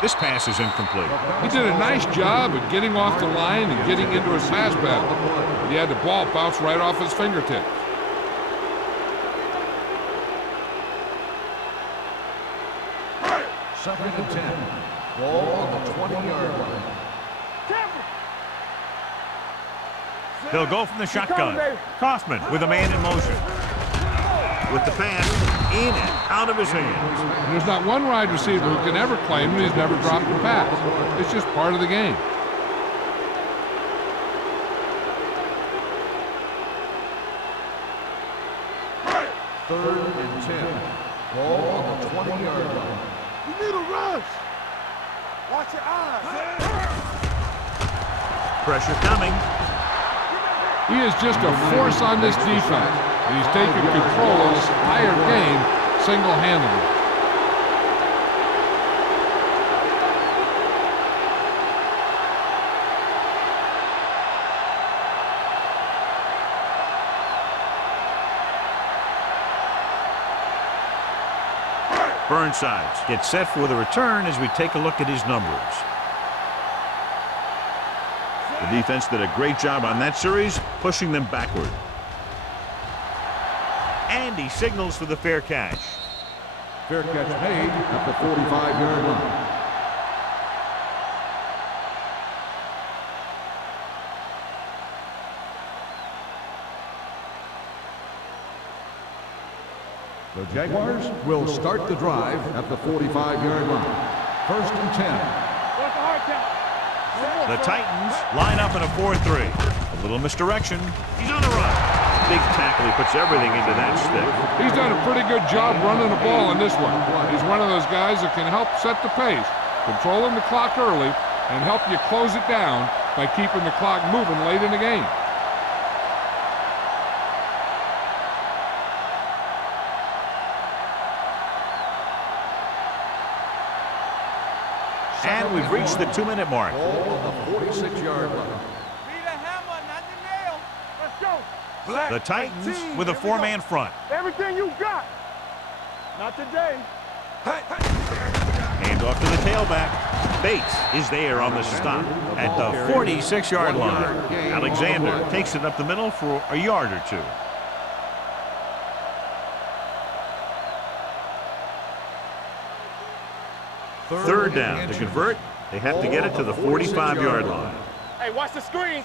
This pass is incomplete. He did a nice job of getting off the line and getting into his pass battle. He had the ball bounce right off his fingertips. Second and 10. Ball on the 20-yard line. They'll go from the shotgun. Kaufman with a man in motion. With the pass in and out of his hands. And there's not one wide receiver who can ever claim that he's never dropped a pass. It's just part of the game. Third and 10. Ball on the 20-yard line. You need a rush. Watch your eyes. Pressure coming. He is just a force on this defense. And he's taken control of this entire game single-handedly. Burnsides gets set for the return as we take a look at his numbers. The defense did a great job on that series, pushing them backward. And he signals for the fair catch. Fair catch made at the 45-yard line. The Jaguars will start the drive at the 45-yard line. First and 10. What's the hard count? The Titans line up in a 4-3. A little misdirection. He's on the run. Big tackle. He puts everything into that stick. He's done a pretty good job running the ball in this one. He's one of those guys that can help set the pace, controlling the clock early, and help you close it down by keeping the clock moving late in the game. And we've reached the 2-minute mark. Ball on the 46-yard line. Be the hammer, not the nail. Let's go. Black The Titans 18. with a Here we go. four-man front. Everything you got. Not today. Hand off to the tailback. Bates is there on the stop at the 46-yard line. Alexander takes it up the middle for a yard or two. Third down. To convert, they have to get it to the 45-yard line. Hey, watch the screen.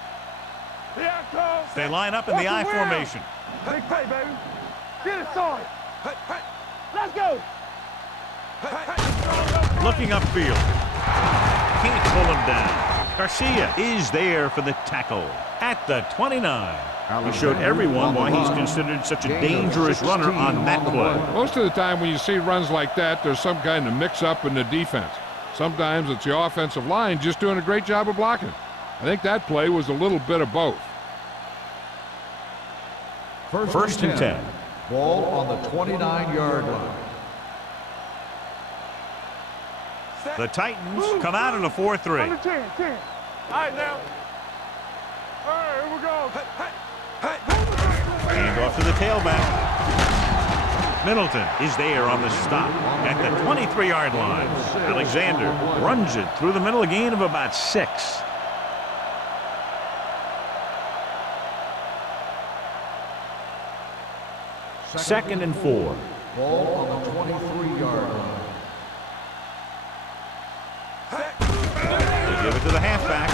Here I come. They line up in the I formation. Big play, baby. Get it started. Let's go. Looking upfield. Can't pull him down. Garcia is there for the tackle at the 29. He showed everyone why he's considered such a dangerous runner on that play. Most of the time when you see runs like that, there's some kind of mix-up in the defense. Sometimes it's the offensive line just doing a great job of blocking. I think that play was a little bit of both. First and 10. Ball on the 29-yard line. The Titans come out in a 4-3. Under 10. All right, now. All right, here we go. Hand off to the tailback. Middleton is there on the stop at the 23-yard line. Alexander runs it through the middle, a gain of about 6. Second and 4. Ball on the 23-yard line. They give it to the halfback.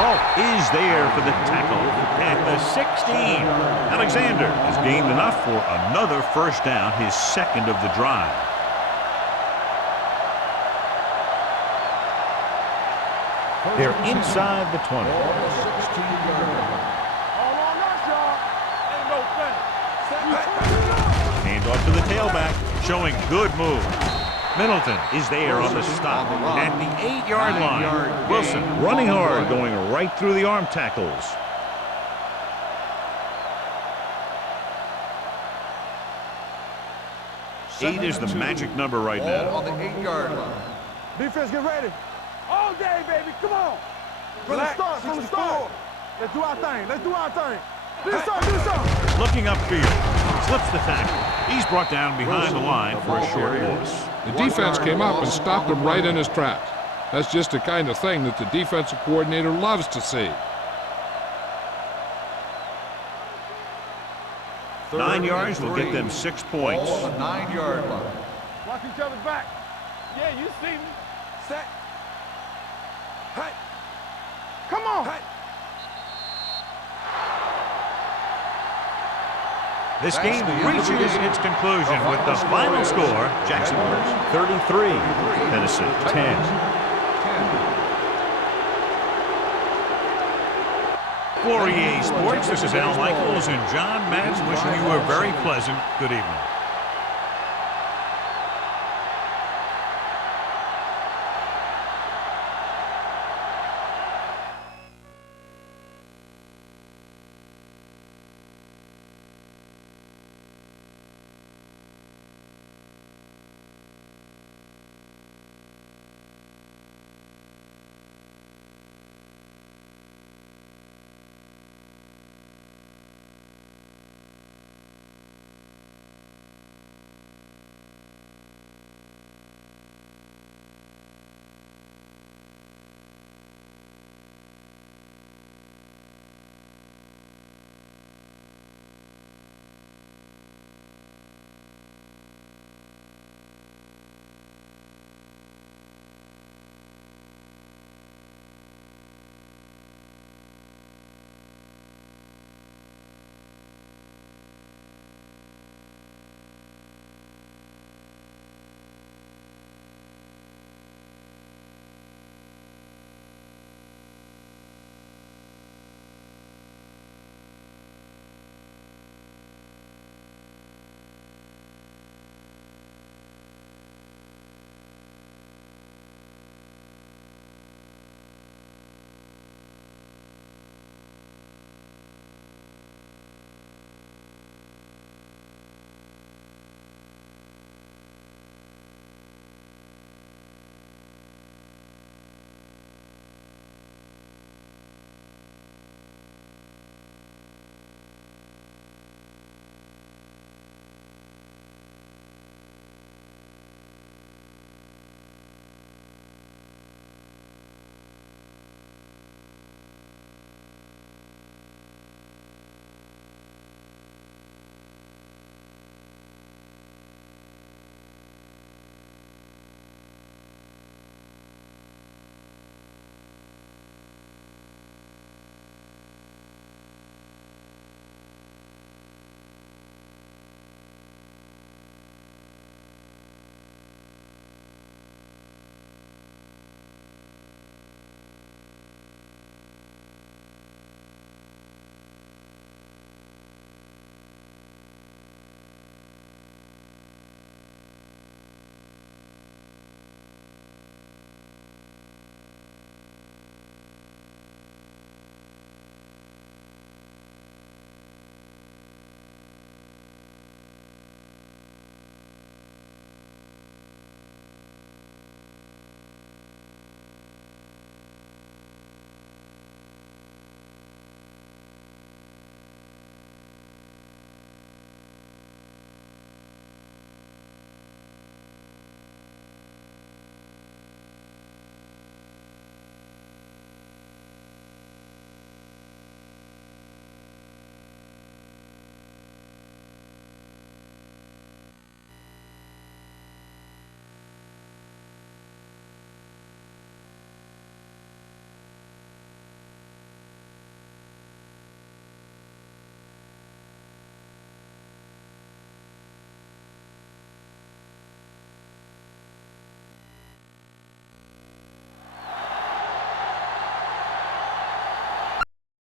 Polk is there for the tackle at the 16. Alexander has gained enough for another first down, his second of the drive. They're inside the 20. Ball on the 16-yard line. All on us, y'all. Ain't no thing. Hand off to the tailback, showing good move. Middleton is there on the stop at the 8-yard line. Wilson running hard, going right through the arm tackles. Eight is the magic number right Ball now. on the 8-yard line. Defense, get ready. All day, baby. Come on. From the start. Let's do our thing. Do something. Looking upfield, slips the tackle. He's brought down behind the line for a short loss. The defense came up and stopped him right in his tracks. That's just the kind of thing that the defensive coordinator loves to see. 9 yards will get them 6 points. Ball on the 9-yard line. Watch each other's back. Yeah, you see me. Set. Hey. Come on. Hey. This game reaches its conclusion with the final score, Jacksonville 33, Tennessee 10. For EA Sports, this is Al Michaels and John Madden wishing you a very pleasant good evening.